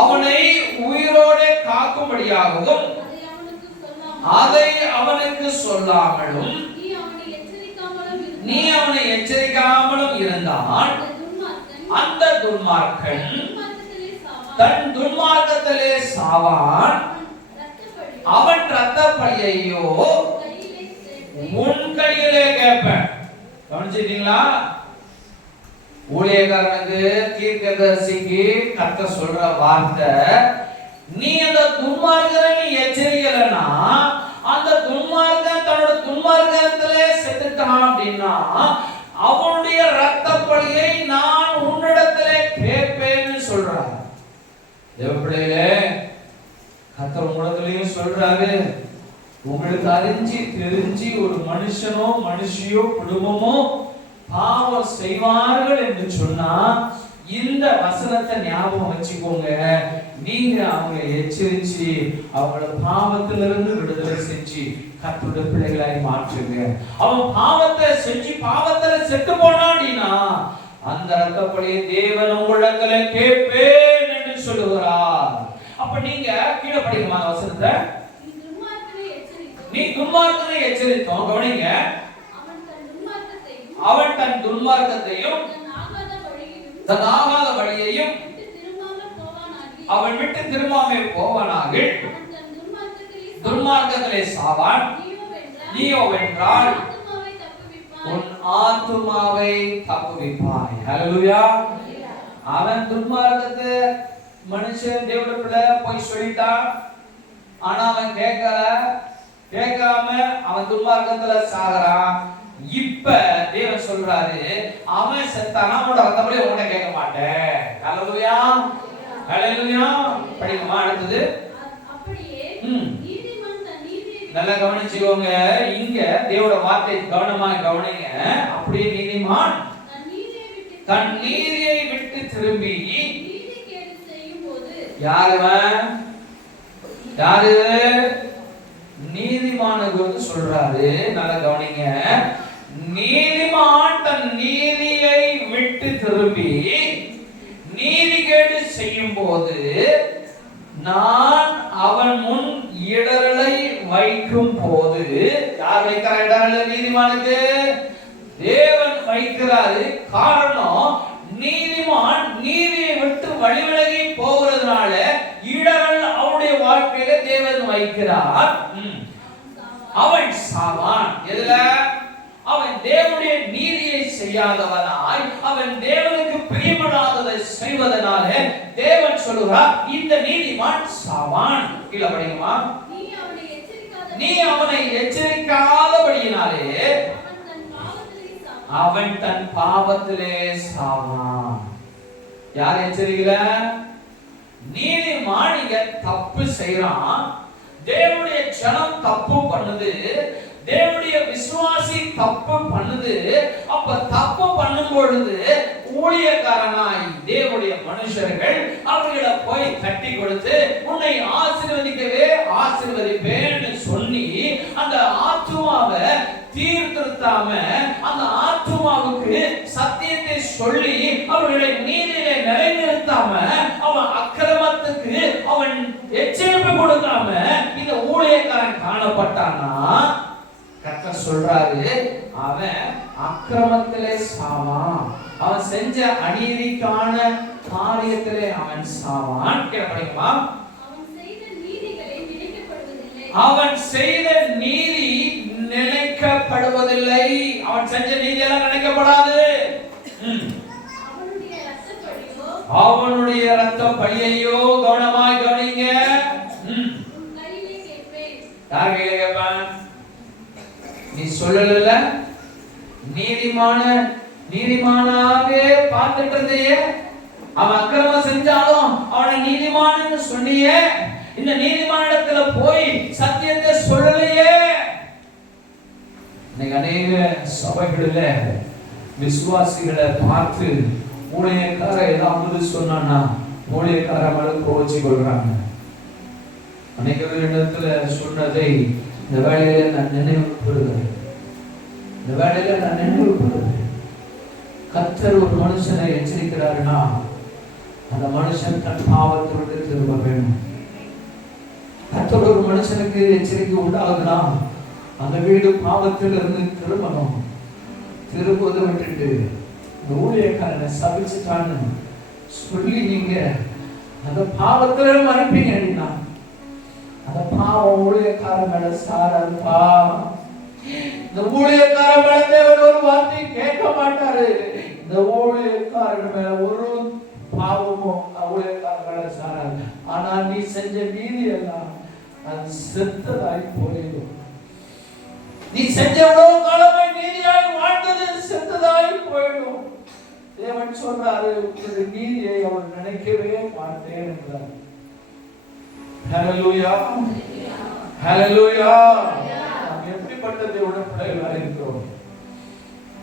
அவனை உயிரோடு காக்கும்படியாகவும் அதை அவனுக்கு சொல்லாமலும் நீ அவனை எச்சரிக்காமலும் இருந்தால் அந்த துன்மார்க்கன் தன் துன்மார்க்கத்திலே சாவான். அவன் இரத்த பழியையோ உன் கையிலே கேட்பேன். கவனிச்சிட்டீங்களா? ஊழியக்காரனுக்கு, தீர்க்கதரிசிக்கு கர்த்தர் சொல்ற வார்த்தை, நீ அந்த துன்மார்க்கனை நீ எச்சரிக்கலனா, அந்த துன்மார்க்கன் தன்னோட துன்மார்க்கத்திலே செத்துட்டான் அப்படின்னா அவனுடைய இரத்த பழியை நான் உன்னிடத்திலே கேட்பேன்னு சொல்றார். தேவப்பிள்ளைகளே, கர்த்தர் உங்களிடத்திலையும் சொல்றாரு, உங்களுக்கு அறிஞ்சு தெரிஞ்சு ஒரு மனுஷனோ மனுஷியோ குடும்பமோ பாவம் செய்வார்கள் என்று சொன்னா இந்த வசனத்தை ஞாபகம் வச்சுக்கோங்க. நீங்க அவங்களை எச்சரிச்சு அவங்கள பாவத்திலிருந்து விடுதலை செஞ்சு கர்த்தருடைய பிள்ளைகளாய் மாற்றுங்க. அவன் பாவத்தை செஞ்சு பாவத்துல செத்து போனான் அப்படின்னா அந்த இரத்தப்பழியை தேவன் உங்களிடத்துல கேட்பேன் என்று சொல்லுகிறார். அப்ப நீங்க கீழே படிக்குமா வசனத்தை? நீ துன்மார்க்கனை எச்சரித்தோம். கவனிங்க, அவன் தன் துன்மார்க்கத்தையும் தன் ஆகாத வழியையும் அவன் விட்டு திரும்பாமே போவானாக, துன்மார்க்கத்திலே சாவான். நீயோ வென்றால் உன் ஆத்துமாவை தப்புவிப்பாய். ஹல்லேலூயா. அவன் துன்மார்க்கத்தை மனுஷன் தேவனுக்குள்ள போய் சொல்லிட்டான், ஆனா அவன் கேட்காம அவன் துன்மார்க்கத்துல சாகுறான். இப்ப தேவன் சொல்றாரு, அவன் செத்தானா அவனோட ரத்தப்படி உன்னை கேட்க மாட்டேன். ஹல்லேலூயா. ஹல்லேலூயா. படிக்குமா அடுத்தது? நல்லா கவனிச்சுக்கோங்க. இங்க தேவோட வார்த்தை கவனமா கவனிங்க. அப்படியே நீதிமான் தன் நீதியை விட்டு திரும்பி யாரு நீதிமானுக்கு சொல்றாரு. நல்லா கவனிங்க. நீதிமான் தன் நீதியை விட்டு திரும்பி நீதிகேடு செய்யும் போது நான் அவன் முன் இடரலை வைக்கும் போது, யார் வைக்கிறார் இடரலை? நீதிமானுக்கு தேவன் வைக்கிறாரு. காரணம், நீதிமான் நீதியை விட்டு வழிவிலகி போகிறதுனால இடரல் அவருடைய வாழ்க்கையில தேவன் வைக்கிறார். அவன் சாவான். எதுல? அவன் தேவனுடைய நீதியை செய்யாதவனாய், அவன் தேவனுக்கு பிரியமில்லாததை செய்வதனால தேவன் சொல்லுகிறார், இந்த நீதிமான் சாவான். இல்ல படிக்குமா? நீ அவனை எச்சரிக்காதபடியினாலே அவன் தன் பாவத்திலே சாவான். யார் எச்சரிக்கல? நீதிமான் இங்க தப்பு செய்யறான், தேவனுடைய ஜனம் தப்பு பண்ணுது, தேவனுடைய விசுவாசி தப்பு பண்ணுது. அப்ப தப்பு பண்ணும் பொழுது ஊழியக்காரனாய் தேவனுடைய மனுஷர்கள் அவர்களை போய் தட்டி கொடுத்து உன்னை ஆசீர்வதிக்கவே ஆசீர்வதிப்பேன்னு சொல்லி அந்த ஆத்துமாவை தீர்த்திருத்தாம அந்த ஆத்துமாவுக்கு சத்தியத்தை சொல்லி அவர்களை நீதியிலே நிலைநிறுத்தாம அவன் அக்கிரமத்துக்கு அவன் எச்சரிப்பு கொடுக்காம இந்த ஊழியக்காரன் காணப்பட்டானா, கர்த்தர் சொல்றாரு அவன் அக்கிரமத்திலே சாவான், அவன் செஞ்ச அநீதிக்கான காரியத்திலே அவன் சாவான். கேட்கப்படுமா? அவன் செய்த நீதி நினைக்கப்படுவதில்லை. அவன் செஞ்ச நீதி எல்லாம் நினைக்கப்படாது. அவனுடைய ரத்த பழியையோ, கவனமாய் கவனிங்க, யார் கையில கேட்பான்? நீ சொல்லல நீதிமானாக பார்த்துட்டு இருந்தையே, அவன் அக்கிரமம் செஞ்சாலும் அவனை நீதிமான்னு சொன்னியே, இந்த நீதிமானிடத்துல போய் சத்தியத்தை சொல்லலையே. இன்னைக்கு அநேக சபைகளில விசுவாசிகளை பார்த்து ஊழியக்கார ஏதாவது சொன்னா ஊழியக்கார மேல கோவிச்சு கொள்றாங்க. அநேக இடத்துல சொன்னதை இந்த வேலையில நான் நினைவுபடுகிறேன். கர்த்தர் ஒரு மனுஷனை எச்சரிக்கிறாருன்னா அந்த மனுஷன் தன் பாவத்தோடு திரும்ப வேணும். கர்த்தர் ஒரு மனுஷனுக்கு எச்சரிக்கை உண்டாகுதுன்னா அந்த வீடு பாவத்தில் இருந்து திரும்பணும். திரும்புவதை விட்டுட்டு இந்த ஊழியக்காரனை சபிச்சுட்டான்னு சொல்லி நீங்க அந்த பாவத்துல மறுப்பீங்க அப்படின்னா அந்த பாவம் ஊழியக்காரன் மேல சாரப்பா. இந்த ஊழியக்காரன் மேல தேவன் ஒரு வார்த்தை கேட்க மாட்டாரு. இந்த ஊழியக்காரன் மேல ஒரு பாவமும் ஊழியக்காரன் மேல சாராது. ஆனா நீ செஞ்ச நீதி எல்லாம் அது செத்ததாய் போயிடும். நீ செஞ்ச எவ்வளவு காலமாய் நீதியாய் வாழ்ந்தது செத்ததாய் போயிடும். தேவன் சொல்றாரு உங்களுடைய நீதியை அவர் நினைக்கவே மாட்டேன் என்றார். ஹல்லேலூயா, ஹல்லேலூயா. நாம் எப்படிப்பட்ட தேவனுடைய பிள்ளைகளாக இருக்கிறோம்?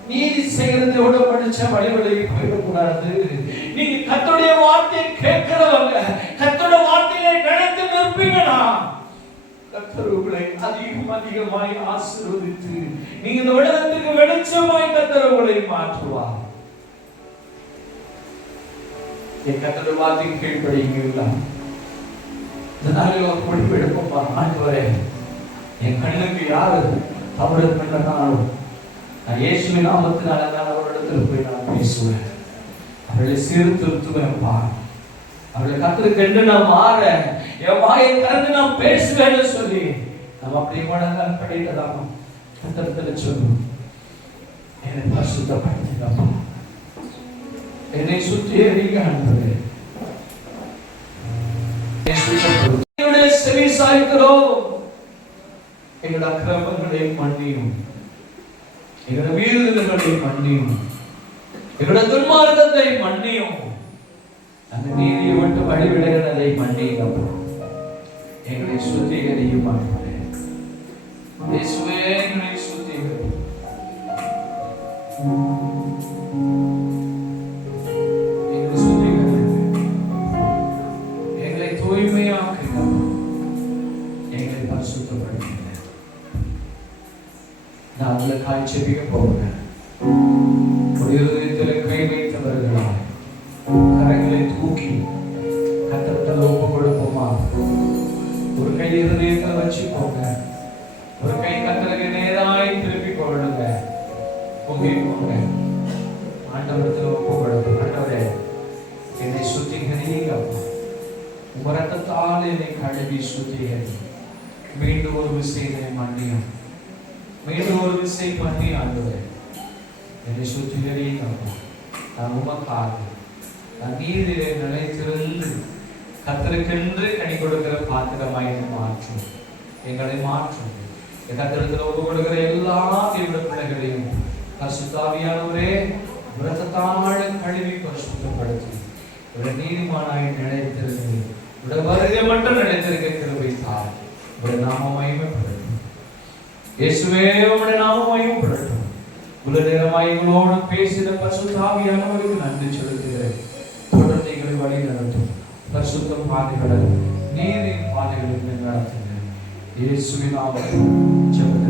நீதி செய்யறது எவ்வளவு படிச்ச வழிவழியை போயிடக்கூடாது. நீங்க கர்த்தருடைய வார்த்தையை கேட்கிறவங்க, கர்த்தருடைய வார்த்தையை நினைத்து நிற்பீங்கன்னா கர்த்தர் உங்களை அதிகமாய் ஆசீர்வதித்து நீங்க இந்த உலகத்துக்கு வெளிச்சமாய் கர்த்தர் உங்களை மாற்றுவார். என் கர்த்தருடைய வார்த்தையை கீழ்ப்படியுங்களா? இந்த நாளில் ஒரு முடிவு எடுப்போம்ப்பா. ஆண்டவரே, என் கண்ணுக்கு யாரு தவறு பண்ணனாலும் நான் இயேசுவின் நாமத்தினால நான் அவரிடத்துல போய் நான் பேசுவேன், அவர்களை சீர்திருத்துவேன்ப்பா. அவர்களை கர்த்தருக்கு நான் மாற என் வாயை திறந்து நான் பேசுவேன்னு சொல்லி நம்ம அப்படி மனதால் படித்ததாம் கர்த்தரத்துல சொல்லுவோம். என்னை பரிசுத்தப்படுத்துங்கப்பா, என்னை சுத்திகரிங்க ஆண்டவரே. செவி சாய்க்கிறோம், எங்களுடைய அக்கிரமங்களை மன்னியும், எங்களுடைய மீறுதல்களை மன்னியும், எங்களுடைய துன்மார்க்கத்தை மன்னியும், அந்த நீதியை விட்டு வழிவிடுகிறதை மன்னியும், எங்களை சுத்திகரியும் ஆண்டவரே. இயேசுவே, எங்களை சுத்திகரியும். நான் உங்களுக்காய் ஜெபிக்க போகிறேன். இதயத்தில் கை வைத்தவர்களாய் கரங்களை தூக்கி கர்த்தரிடத்தில் ஒப்பு கொடுப்போமா? ஒரு கை இதயத்தில் வச்சுக்கோங்க, ஒரு கை கர்த்தருக்கு நேராய் திருப்பி கொள்ளுங்க. போங்க, ஆண்டவரிடத்தில் ஒப்பு கொடுங்க. ஆண்டவரே, என்னை சுத்திகரிங்க, உங்க ரத்தத்தால் என்னை கழுவி சுத்திகரி. மீண்டும் ஒரு விஷயத்தை மன்னியும், மீண்டும் ஒரு விசை பண்ணி ஆண்டவரே என்னை சுத்திகரிங்க. நான் உமக்காக நான் நீதியிலே நிலைத்திருந்து கர்த்தருக்கென்று கனி கொடுக்கிற பாத்திரமாய் மாற்றும், எங்களை மாற்றும். கர்த்தரிடத்தில் ஒப்பு கொடுக்கிற எல்லா தீவிர பிள்ளைகளையும் பரிசுத்த ஆவியானவரே இரத்தத்தால் கழுவி பரிசுத்தப்படுத்தி ஒரு நீதிமானாய் நிலைத்திருந்தது உடைய வருகை மட்டும் நிலைத்திருக்க கிருபை தார். உடைய நாம மகிமைப்படட்டும் இயேசுவே, உடைய நாம மகிமைப்படட்டும். உள்ள நேரமாய் உங்களோடு பேசின பரிசுத்த ஆவியானவருக்கு நன்றி செலுத்துகிறேன். தொடர்ந்து எங்களை வழி நடத்தும் பரிசுத்த பாதைகளை நீரின் பாதைகளுக்கு நடத்துகிறேன். இயேசுவின் நாமத்தில் ஜெபம்